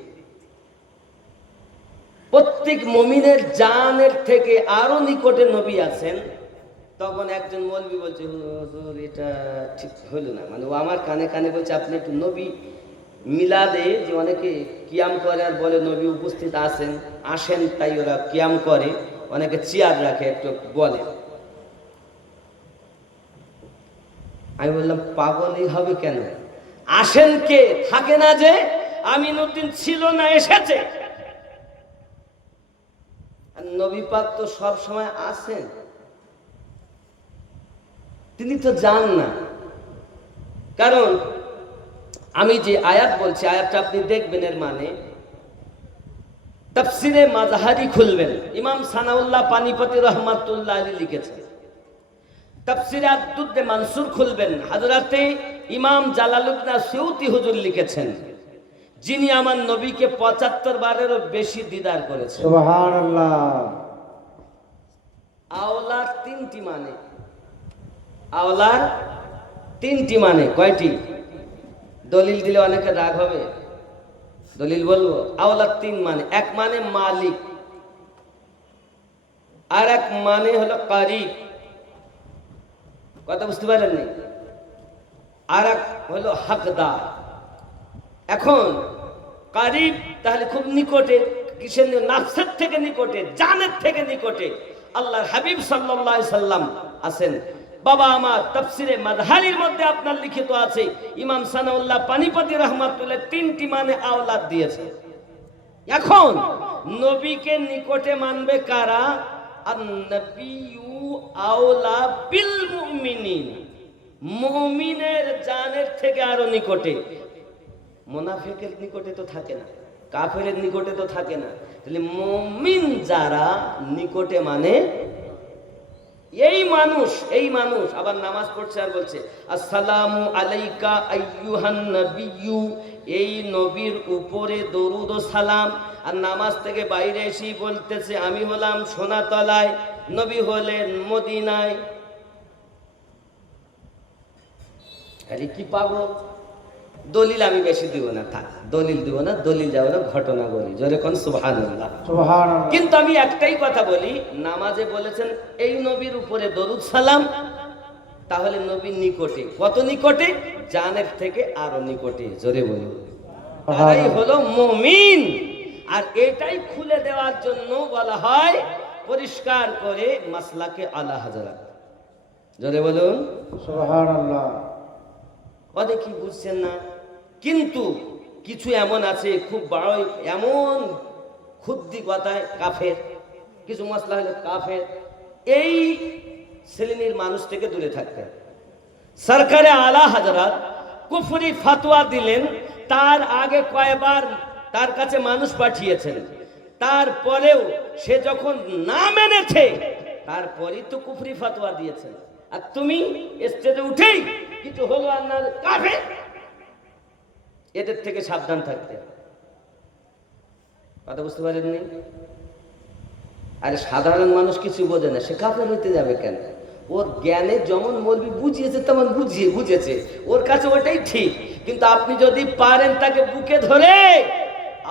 প্রত্যেক মুমিনের জানের থেকে আরো নিকটে নবী আছেন। তখন একজন মৌলবি বলছে, হুজুর এটা ঠিক হলো না, মানে ও আমার কানে কানে বলছে, আপনি একটু নবী মিলাদে যে অনেকে কিয়াম করে আর বলে নবী উপস্থিত আসেন, তাই ওরা কিয়াম করে, অনেকে চেয়ার রাখে, একটু বলে। আমি বললাম, পাগলই হবে কেন? আসেন কে? থাকে না যে আমিনউদ্দিন ছিল না, এসেছে। নবী পাক তো সব সময় আসেন, তিনি তো যান না। কারণ আমি যে আয়াত বলছি, আয়াতটা আপনি দেখবেন, এর মানে তাফসিরে মাযহারি খুলবেন, ইমাম সানাউল্লাহ পানিপতি রহমাতুল্লাহ আলাইহি লিখেছেন। তাফসিরে আদ-দুররে মানসুর খুলবেন, হযরতে ইমাম জালালউদ্দিন আসিউতি হুজুর লিখেছেন, যিনি আমার নবীকে 75 বারেরও বেশি দিদার করেছেন। সুবহানাল্লাহ। আওলার 3টি মানে, আওলার 3টি মানে কয়টি? দলিল দিলে অনেকে রাগ হবে, দলিল বলবো। আওলার 3 মানে, 1 মানে মালিক, আর এক মানে হলো কারিব, কথা বুঝতে পারেননি? আর এক হলো হকদার। এখন কারিব তাহলে খুব নিকটে, কিসের? নাফসের থেকে নিকটে, জানের থেকে নিকটে আল্লাহর হাবিব সাল্লাল্লাহু আলাইহি সাল্লাম আছেন। বাবা আমার তাফসিরে মাযহারির মধ্যে আপনার লিখিত আছে, ইমাম সানাউল্লাহ পানিপতি রহমাতুল্লাহ 3টি মানে আওলাদ দিয়েছে। এখন নবীকে নিকটে মানবে কারা? আন-নাবিয়্যু আওলা বিল মুমিনিন, মুমিনের জানের থেকে আরো নিকটে। মুনাফিকের নিকটে তো থাকে না, কাফেরের নিকটে তো থাকে না, তাহলে মুমিন যারা নিকটে মানে এই মানুষ আবার নামাজ পড়ছে আর বলছে আসসালামু আলাইকা আইয়ুহান নাবিয়্যু, এই নবীর উপরে দরুদ ও সালাম। আর নামাজ থেকে বাইরে এসেই বলতেছে আমি হলাম সোনাতলায়, নবী হলেন মদিনায়। আরে কি পাগল! দলিল আমি বেশি দিব না, থাক, দলিল দিব না, দলিল যাব না, ঘটনা বলি, জোরে কোন সুবহানাল্লাহ। সুবহানাল্লাহ। কিন্তু আমি একটাই কথা বলি, নামাজে বলেছেন এই নবীর উপরে দরুদ সালাম, তাহলে নবীর নিকটে, কত নিকটে? জানের থেকে আরো নিকটে, জোরে বলি। তারাই হলো মুমিন। আর এটাই খুলে দেওয়ার জন্য বলা হয় পরিষ্কার করে মাসলাকে আলা হাজরাত, জোরে বলুন সুবহানাল্লাহ। কথা কি বুঝছেন না? কিন্তু কিছু এমন আছে খুব বড়, এমন খুদ্দি কথায় কাফের, কিছু মশলা হলো কাফের। এই শ্রেণীর মানুষ থেকে দূরে থাকতে হবে। সরকারে আলা হযরত কুফরি ফতোয়া দিলেন, তার আগে কয়বার তার কাছে মানুষ পাঠিয়েছেন, তারপরেও সে যখন না মেনেছে তারপরেই তো কুফরি ফতোয়া দিয়েছেন। আর তুমি স্টেজে উঠেই কিছু হলো আর না কাফের, এদের থেকে সাবধান থাকতে। কথা বুঝতে পারেননি? আরে সাধারণ মানুষ কিছু বোঝে না, সে কাফের হইতে যাবে কেন? ওর জ্ঞানে যেমন মৌলবি বুঝিয়েছে তেমন বুঝেছে, ওর কাছে ওটাই ঠিক। কিন্তু আপনি যদি পারেন তাকে বুকে ধরে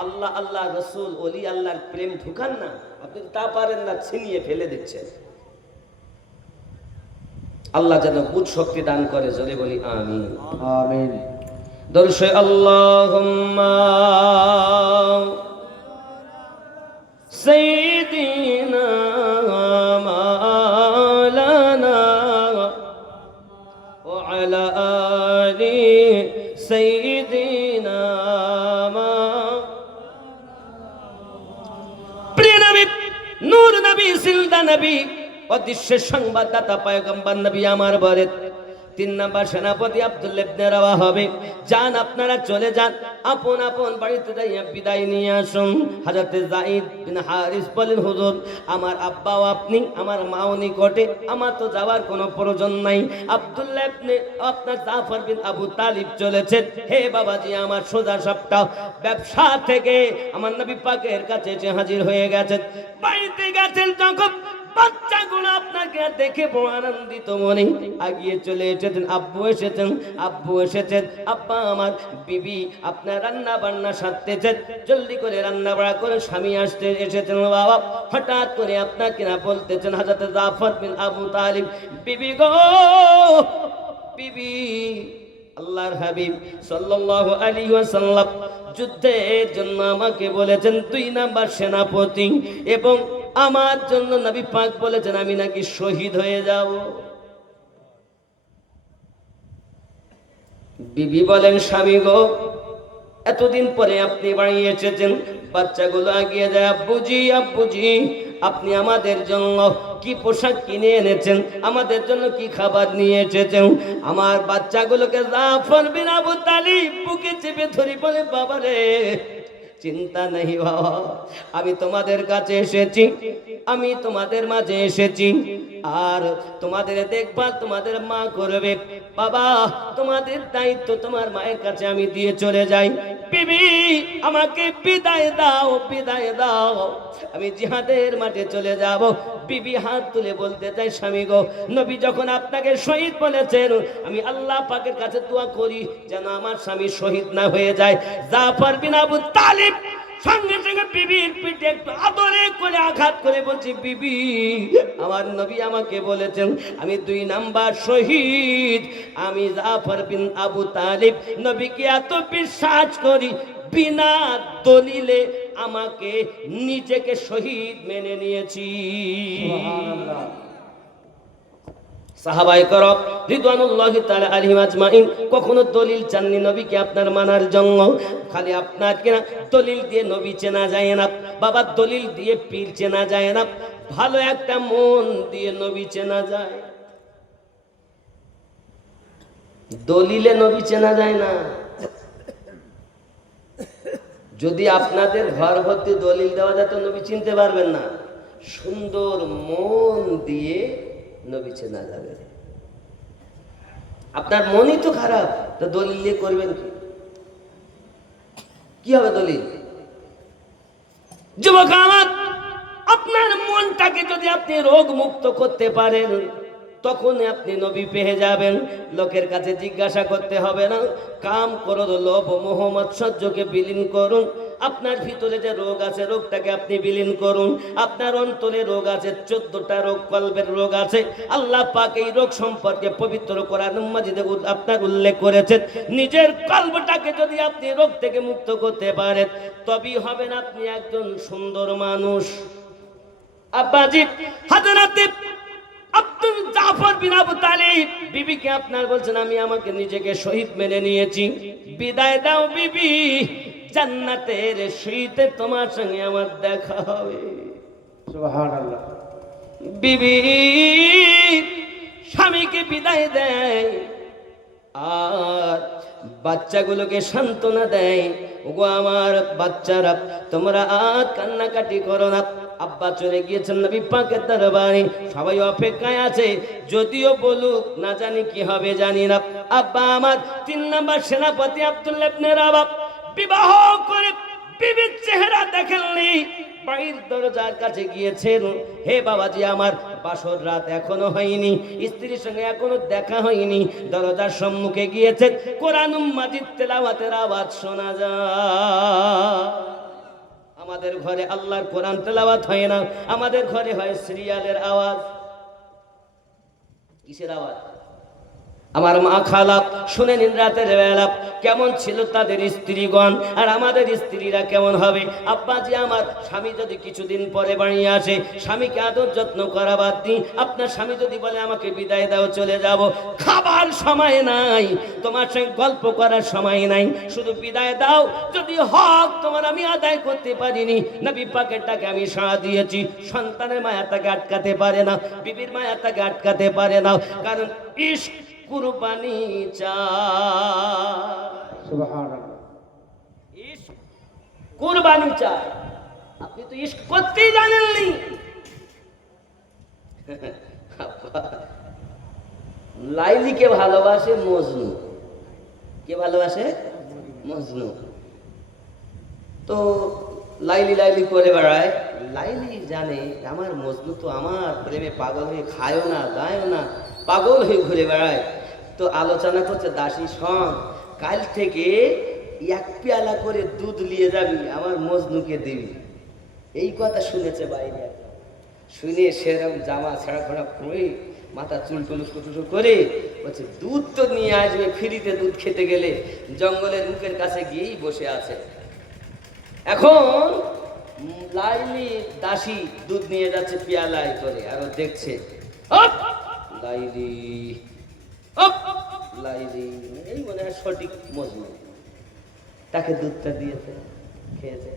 আল্লাহ আল্লাহ রসুল ওলি আল্লাহর প্রেম ঢুকান না, আপনি তা পারেন না, ছিনিয়ে ফেলে দিচ্ছেন। আল্লাহ যেন বুঝ শক্তি দান করে, জোরে বলি আমিন। আমিন। দরুদ আল্লাহুম্মা সাইয়্যিদিনা মাওলানা ওয়া আলা আলি সাইয়্যিদিনা। প্রিয় নবী, নূর নবী, সিলদা নবী, অদৃশ্যের সংবাদদাতা পয়গম্বর নবী আমার বলে 3 নাম্বার সেনাপতি আব্দুল্লাহ ইবনে রাওয়া হবে। যান, আপনারা চলে যান, আপন আপন বাড়িতে যাইয়া বিদায় নিয়ে আসুন। হযরতে যায়েদ বিন হারিস বলেন, হুজুর আমার আব্বাও আপনি, আমার মাও নিকটে, আমার তো যাওয়ার কোনো প্রয়োজন নাই। আব্দুল্লাহ ইবনে আপনার জাফর বিন আবু তালিব চলেছেন। হে বাবাজি, আমার সোজা সপ্তাহ ব্যবসা থেকে আমার নবী পাকের কাছে এসে হাজির হয়ে গেছেন। বাড়িতে গেছেন যখন বাচ্চাগুলো আপনাকে দেখে বড় আনন্দিত মনে আগিয়ে চলে এসেছেন। আব্বু এসেছেন, আব্বা আমার, বিবি আপনার রান্না বান্না সারতেছেন, জলদি করে রান্না বাড়া করে স্বামী এসেছেন বাবা। হঠাৎ করে আপনাকে না বলতেছেন হযরত জাফর বিন আবু তালিব, বিবি গো, বিবি, আল্লাহর হাবিব সাল্লাল্লাহু আলাইহি ওয়াসাল্লাম যুদ্ধের জন্য আমাকে বলেছেন 2 নাম্বার সেনাপতি, এবং আমার জন্য নবী পাক বলেছেন আমি নাকি শহীদ হয়ে যাব। বিবি বলেন, স্বামী গো, এতদিন পরে আপনি বাড়ি এসেছেন। বাচ্চাগুলো আগিয়ে যায়, আব্বুজি, আব্বুজি, আপনি আমাদের জন্য কি পোশাক কিনে এনেছেন, আমাদের জন্য কি খাবার নিয়ে এসেছেন? আমার বাচ্চাগুলোকে জাফর বিন আবু তালিব বুকে চেপে ধরি, বলে বাবা রে, চিন্তা নেই বাবা, আমি তোমাদের কাছে এসেছি, আমি তোমাদের মাঝে এসেছি, আর তোমাদের দেখভাল তোমাদের মা করবে। বাবা, তোমাদের দায়িত্ব তোমার মায়ের কাছে আমি দিয়ে চলে যাই। বিবি, আমাকে বিদায় দাও, বিদায় দাও, আমি জিহাদের মাঠে চলে যাব। বিবি হাত তুলে বলতে চাই, স্বামী গো, নবী যখন আপনাকে শহীদ বলেছেন, আমি আল্লাহ পাকের কাছে দোয়া করি যেন আমার স্বামী শহীদ না হয়ে যায়। জাফর বিন আবু তালিব সঙ্গে সঙ্গে বিবির পিঠে একটু আদরে করে আঘাত করে বলছি, বিবি আমার নবী আমাকে বলেছেন আমি 2 নাম্বার শহীদ, আমি জাফর বিন আবু তালিব নবীকে এত বিশ্বাস করি, বিনা দলিলে আমাকে নিজেকে শহীদ মেনে নিয়েছি। সুবহানাল্লাহ। সাহাবায়ে করম রিদওয়ানুল্লাহি তাআলা আলাইহিম আজমাইন কখনো দলিল চাননি নবীকে আপনার মানার জন্য। খালি আপনার কিনা দলিল দিয়ে নবী চেনা যায় না বাবা, দলিল দিয়ে পীর চেনা যায় না, ভালো একটা মন দিয়ে নবী চেনা যায়। দলিলে নবী চেনা যায় না। যদি আপনাদের ঘর ভর্তি দলিল দেওয়া যায় তো নবী চিনতে পারবেন না। সুন্দর মন দিয়ে নবী চেনা যাবে। আপনার মনই তো খারাপ, তো দলিল দিয়ে করবেন কি হবে দলিল? যুবক আমার, আপনার মনটাকে যদি আপনি রোগ মুক্ত করতে পারেন তখন আপনি নবী পেয়ে যাবেন। লোকের কাছে জিজ্ঞাসা করতে হবে না। কাম, ক্রোধ, লোভ, মোহ, মাৎসর্যকে বিলীন করুন। আপনার ভিতরে যে রোগ আছে রোগটাকে আপনি বিলীন করুন। আপনার অন্তরে রোগ আছে, 14টা রোগ, কলবের রোগ আছে। আল্লাহ পাক এই রোগ সম্পর্কে পবিত্র কোরআন মাজিদে আপনার উল্লেখ করেছেন। নিজের কলবটাকে যদি আপনি রোগ থেকে মুক্ত করতে পারেন তবেই হবেন আপনি একজন সুন্দর মানুষ। আব্বাজি হযরত আব্দুল জাফর বিন আবু তালিব বিবিকে আপনার বলছেন আমি আমাকে নিজেকে শহীদ মেনে নিয়েছি, বিদায় দাও বিবি, জান্নাতের শহীদে তোমার সঙ্গে আমার দেখা হবে। সুবহানাল্লাহ। বিবি স্বামীকে বিদায় দেয় আর বাচ্চাগুলোকে সান্ত্বনা দেয়, ওগো আমার বাচ্চারা তোমরা আজ কান্নাকাটি করো না, আব্বা চলে গিয়েছেন নবী পাকের দরবারে, সবাই অপেক্ষায় আছে, যদিও বলুক না জানি কি হবে জানি না। আব্বা আমার 3 নাম্বার সেনাপতি আব্দুল্লাহ ইবনে রাবাব বিবাহ করে বিবির চেহারা দেখেননি, বাড়ির দরজার কাছে গিয়েছেন, হে বাবাজি আমার বাসর রাত এখনো হয়নি, স্ত্রীর সঙ্গে এখনো দেখা হয়নি, দরজার সম্মুখে গিয়েছেন, কোরআন মাজিদ তেলাওয়াতের আওয়াজ শোনা যায়। আমাদের ঘরে আল্লাহর কোরআন তেলাওয়াত হয় না, আমাদের ঘরে হয় সিরিয়ালের আওয়াজ। কিসের আওয়াজ? আমার মা খালা শুনে নিন রাতের বেলা কেমন ছিল তাদের স্ত্রীগণ, আর আমাদের স্ত্রীরা কেমন হবে। আব্বাজি আমার স্বামী যদি কিছুদিন পরে বাড়ি আসে, স্বামীকে আদর যত্ন করা বাদ দিই, আপনার স্বামী যদি বলে আমাকে বিদায় দাও চলে যাব, খাবার সময় নাই, তোমার সঙ্গে গল্প করার সময় নাই, শুধু বিদায় দাও, যদি হক তোমার আমি আদায় করতে পারিনি, নবী পাকের ডাকে আমি সাড়া দিয়েছি। সন্তানের মায়া তাকে আটকাতে পারে না, বিবির মায়া তাকে আটকাতে পারে না, কারণ ইশক কুরবানি চায়। সুবহানাল্লাহ। ইশক কুরবানি চায়। আপনি তো ইশক করতেই জানেননি। লাইলিকে ভালোবাসে মজনু। কে ভালোবাসে? মজনু। তো লাইলি লাইলি করে বেড়ায়। লাইলি জানে আমার মজনু তো আমার প্রেমে পাগল হয়ে খায়ও না দায়ও না, পাগল হয়ে ঘুরে বেড়ায়। তো আলোচনা করছে, দাসী শোন, কাল থেকে 1 পেয়ালা করে দুধ নিয়ে যাবি, আমার মজনুকে দিবি। এই কথা শুনেছে বাইরে, শুনে সেরকম জামা ছেঁড়া খোড়া পরে মাথা চুল টুল কুটুটু করে বলছে দুধ তো নিয়ে আসবে, ফ্রিতে দুধ খেতে গেলে জঙ্গলের মুখের কাছে গিয়েই বসে আছে। এখন লাইলি দাসী দুধ নিয়ে যাচ্ছে পেয়ালায় করে, আর ও দেখছে লাইলি লাইলি, এই মনে হয় সঠিক মজনু, তাকে দুধটা দিয়েছে, খেয়েছে।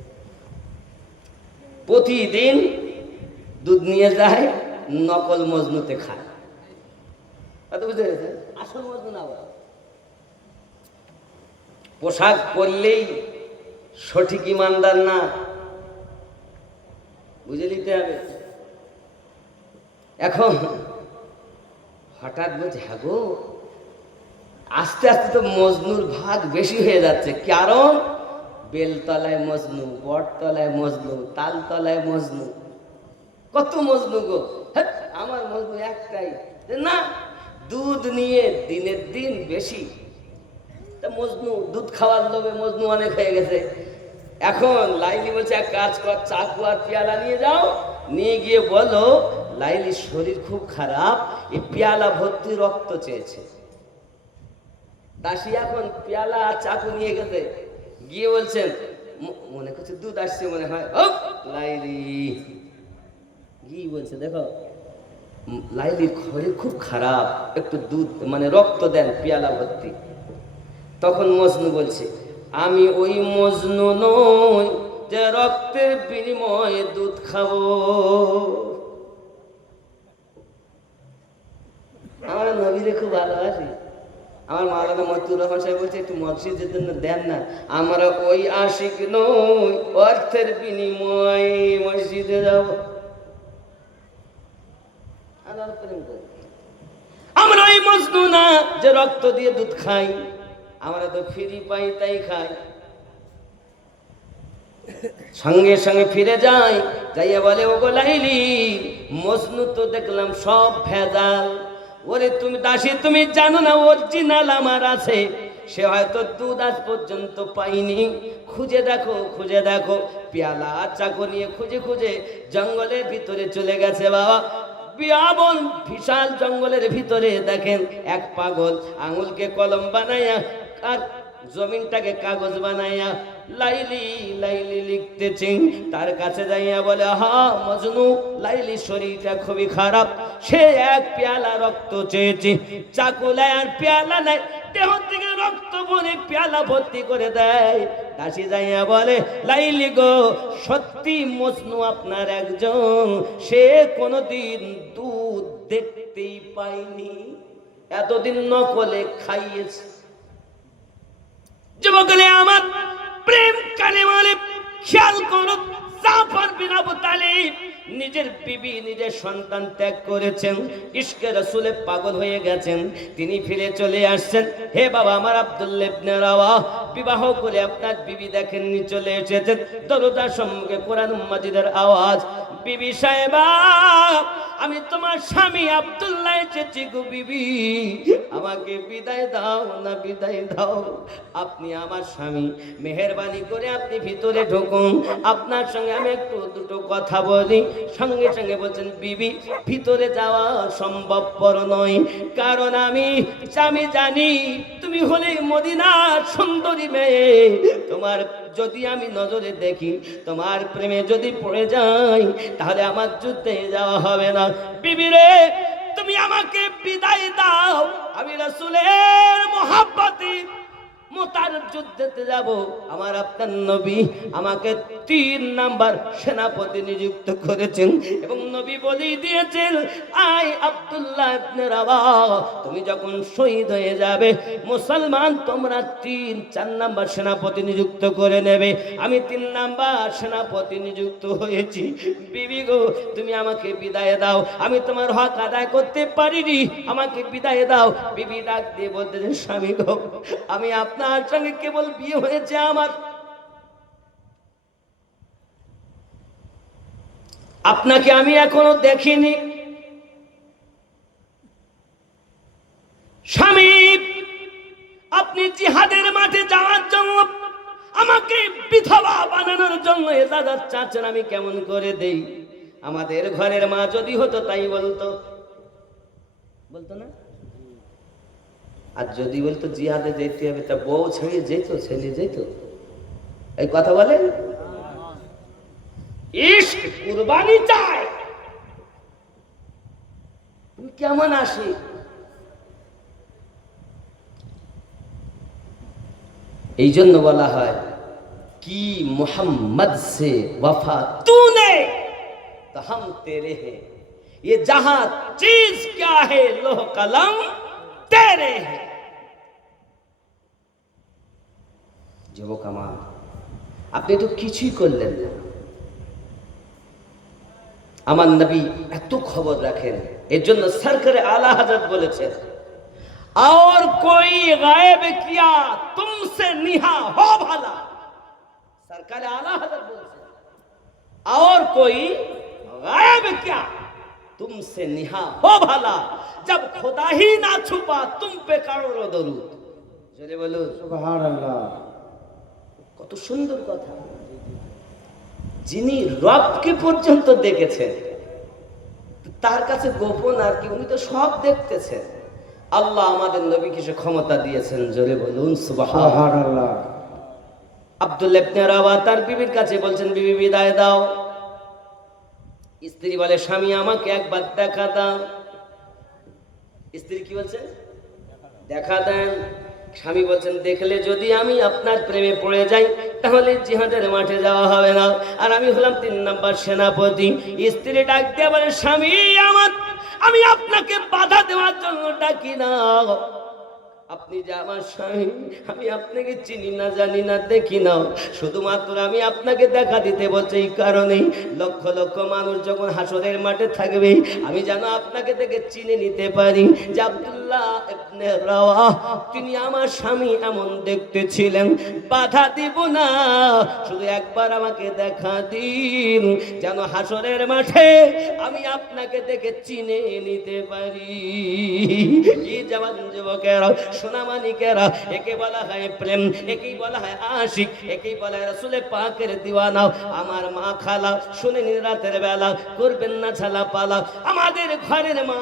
প্রতিদিন দুধ নিয়ে যায়, নকল মজনুতে খায়। বুঝতে পেরেছে? আসল মজনু না। পোশাক পরলেই সঠিক ইমানদার না, বুঝে নিতে হবে। এখন হঠাৎ বলছে হ্যাঁ গো, আস্তে আস্তে তো মজনুর ভাগ বেশি হয়ে যাচ্ছে, কারণ বেলতলায় মজনু, বটতলায় মজনু, তালতলায় মজনু, কত মজনু গো। আমার মজনু একটাই না, দুধ নিয়ে দিনের দিন বেশি। তা মজনু দুধ খাওয়ার লোভে মজনু অনেক হয়ে গেছে। এখন লাইলি বলছে এক কাজ কর, চাকু আর পেয়ালা নিয়ে যাও, নিয়ে গিয়ে বলো লাইলির শরীর খুব খারাপ, এই পেয়ালা ভর্তি রক্ত চেয়েছে। দাসী এখন পেয়ালা আর চাকু নিয়ে গেছে, গিয়ে বলছেন মনে করছে দুধ আসছে মনে হয়, ও লাইলি কি বলছে দেখো লাইলির শরীর খুব খারাপ, একটু দুধ মানে রক্ত দেন পেয়ালা ভর্তি। তখন মজনু বলছে আমি ওই মজনু নই যে রক্তের বিনিময়ে দুধ খাবো। আমার নবীরে খুব ভালোবাসি। আমার মাওলানা মতিউর রহমান সাহেব বলছে একটু মসজিদের জন্য দেন না, আমরা ওই আশিক নই অর্থের বিনিময়ে মসজিদে যাব। আমরা ওই মজনু না যে রক্ত দিয়ে দুধ খাই, আমরা তো ফ্রি পাই তাই খাই। সঙ্গে সঙ্গে ফিরে যায়, যাইয়া বলে ও গো লাইলি মজনু তো দেখলাম সব ভেজাল। ওরে তুমি দাসী তুমি জানো না অরিজিনাল আমার আছে, সে হয়তো দুধ আজ পর্যন্ত পাইনি, খুঁজে দেখো খুঁজে দেখো। পেয়ালা চাকু নিয়ে খুঁজে খুঁজে জঙ্গলের ভিতরে চলে গেছে বাবা। বিয়াবন বিশাল জঙ্গলের ভিতরে দেখেন এক পাগল আঙুলকে কলম বানাইয়া আর জমিনটাকে কাগজ বানাইয়া লাইলি লাইলি লিখতেছেন। তার কাছে যাইয়া বলে হা মজনু লাইলির শরীরটা খুবই খারাপ, সে এক পেয়ালা রক্ত চেয়েছে, চাকুলায় আর পেয়ালা নাই, দেহ থেকে রক্ত বলে পেয়ালা ভর্তি করে দেয়। দাসী যাইয়া বলে লাইলি গো সত্যি মজনু আপনার একজন, সে কোনোদিন দুধ দেখতেই পায়নি, এতদিন নকলে খাইয়েছে। যুবকলে আমার প্রেম কানে বলে খেয়াল করো, জাফর বিন আবু তালিব নিজের বিবি নিজের সন্তান ত্যাগ করেছেন, ইশকে রাসূলে পাগল হয়ে গেছেন, তিনি ফিরে চলে আসছেন। হে বাবা আমার আব্দুল্লাহ ইবনে রাওয়াহ বিবাহ করে আপনার বিবি দেখেননি চলে এসেছেন, দরজার সম্মুখে কোরআন মাজিদের আওয়াজ, বিবি সাহেবা আমি তোমার স্বামী আব্দুল্লাহ এসেছি গো বিবি, আমাকে বিদায় দাও না বিদায় দাও, আপনি আমার স্বামী, মেহেরবানি করে আপনি ভিতরে ঢুকুন, আপনার সঙ্গে আমি একটু দুটো কথা বলি। সঙ্গে সঙ্গে বলছেন বিবি ভিতরে যাওয়া সম্ভবপর নয়, কারণ আমি জানি তুমি হলে মদিনার সুন্দরী মেয়ে, তোমার যদি আমি নজরে দেখি, তোমার প্রেমে যদি পড়ে যাই, তাহলে আমার যুদ্ধে যাওয়া হবে না। বিবি রে তুমি আমাকে বিদায় দাও, আমি রাসূলের মহব্বতে মুতার যুদ্ধেতে যাব। আমার আপনার নবী আমাকে 3 নাম্বার সেনাপতি নিযুক্ত করেছেন এবং নবী বলেই দিয়েছেন আই আব্দুল্লাহ ইবনে রাওয়াহ তুমি যখন শহীদ হয়ে যাবে মুসলমান তোমরা 3-4 নাম্বার সেনাপতি নিযুক্ত করে নেবে। আমি 3 নাম্বার সেনাপতি নিযুক্ত হয়েছি। বিবি গো তুমি আমাকে বিদায় দাও, আমি তোমার হক আদায় করতে পারিনি, আমাকে বিদায় দাও। বিবি ডাক দিয়ে বলতেছেন স্বামী গো আমি আপনার সঙ্গে কেবল বিয়ে হয়েছে আমার, আপনাকে আমি এখনো দেখিনি। স্বামী আপনি জিহাদের মাঠে যাওয়ার জন্য আমাকে বিধবা বানানোর জন্য ইজাজত চাচ্ছেন, আমি কেমন করে দেই? আমাদের ঘরের মা যদি হতো তাই বলতো না, আর যদি বলতো জিহাদে যেতে হবে তা বউ ছেড়ে যেত, ছেলে যেত, এই কথা বলে ইশক কুরবানি চায়। তুমি কেমন আসি এই জন্য বলা হয় কি মোহাম্মদ সে वफा तूने तो हम तेरे हैं, ये जहां चीज क्या है लोह कलम तेरे हैं। যুবক আমার আপনি তো কিছুই করলেন না, আমার নবী এত খবর রাখেন, এর জন্য সরকারে আলা হযরত বলেছেন और कोई गायब किया तुमसे निहा हो भला, सरकार आला हजरत बोलते और कोई गायब किया तुमसे निहा हो भला, जब खुदा ही ना छुपा तुम पे करोड़ों दरूद। जरे बोलो सुभान अल्लाह। কত সুন্দর কথা। যিনি রবকে পর্যন্ত দেখেছেন, তার কাছে গোপন আর কি, উনি তো সব দেখতেছেন। আল্লাহ আমাদের নবীকে সে ক্ষমতা দিয়েছেন, জোরে বলুন সুবহানাল্লাহ। সুবহানাল্লাহ। আব্দুল্লাহ ইবনে রাওয়া তার বিবির কাছে বলছেন, বিবি বিদায় দাও। স্ত্রী বলে, স্বামী আমাকে একবার দেখা দাও। স্ত্রী কি বলছেন? দেখা দেন। স্বামী বলছেন, দেখলে যদি আমি আপনার প্রেমে পড়ে যাই তাহলে জিহাদের মাঠে যাওয়া হবে না, আর আমি হলাম 3 নম্বর সেনাপতি। স্ত্রী ডাক দিয়ে বলে, স্বামী আমার, আমি আপনাকে বাধা দেওয়ার জন্য ডাকি না। আপনি যে আমার স্বামী, আমি আপনাকে চিনি না, জানি না, দেখি না, শুধুমাত্র আমি আপনাকে দেখা দিতে বলছি এই কারণেই, লক্ষ লক্ষ মানুষ যখন হাসরের মাঠে থাকবে আমি যেন আপনাকে দেখে চিনে নিতে পারি যে আব্দুল্লাহ ইবনে রাওয়া তিনি আমার স্বামী এমন দেখতে ছিলেন। বাধা দিব না, শুধু একবার আমাকে দেখা দিন, যেন হাসরের মাঠে আমি আপনাকে দেখে চিনে নিতে পারি। এই জওয়ান যুবকেরা, সোনামানিকেরা, একে বলা হয় প্রেম, একেই বলা হয় আশিক, একেই বলা হয় রাসূলের পাকের দিওয়ানা। আমার মা খালা শুনে নিন, রাতের বেলা করবেন না ছালা পালা। আমাদের ঘরের মা,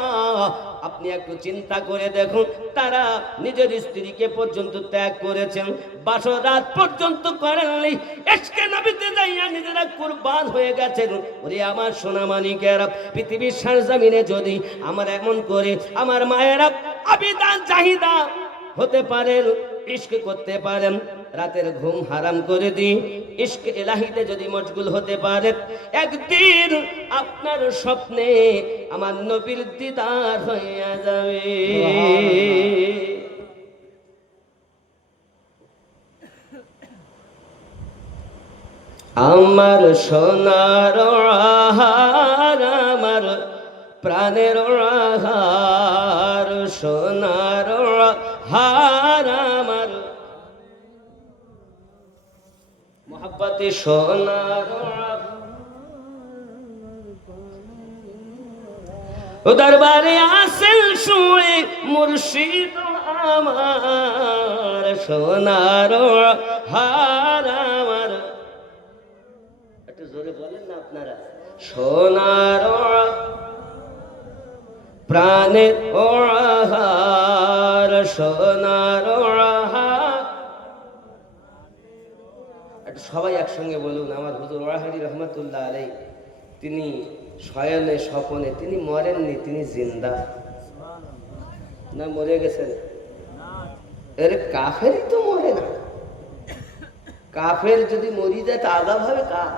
আপনি একটু চিন্তা করে দেখুন, তারা নিজের স্ত্রীকে পর্যন্ত ত্যাগ করেছেন, বাসর রাত পর্যন্ত করেননি, ইশকে নবীতে যাইয়া নিজেরা কুরবান হয়ে গেছেন। ওরে আমার সোনামানিকেরা, পৃথিবীর সরজমিনে যদি আমার এমন করে আমার মায়েরা আবিদা জাহিদা হতে পারেন, ইশক করতে পারেন, রাতের ঘুম হারাম করে দিই, ইশক ইলাহিতে যদি মশগুল হতে পারে, একদিন আপনার স্বপ্নে আমার নবীর দিদার হইয়া যাবে। আমার সোনার আহার, আমার প্রাণের আহার, সোনার হার আমার মোহাব্বতে সোনার, ও দরবারে আসেন শুয়ে মুর্শিদ আমার, সোনার হার আমার। একটু জোরে বলেন না আপনারা, সোনার প্রাণের ওহার, সোনার ওহার। একটু সবাই একসঙ্গে বলুন, আমার হুজুর ওয়াহিদি রহমাতুল্লাহ আলাইহি, তিনি শয়নে স্বপনে, তিনি মরেননি, তিনি জিন্দা। না মরে গেছেন? এর কাফেরই তো মরে না। কাফের যদি মরি যায় তা আযাব হবে কার?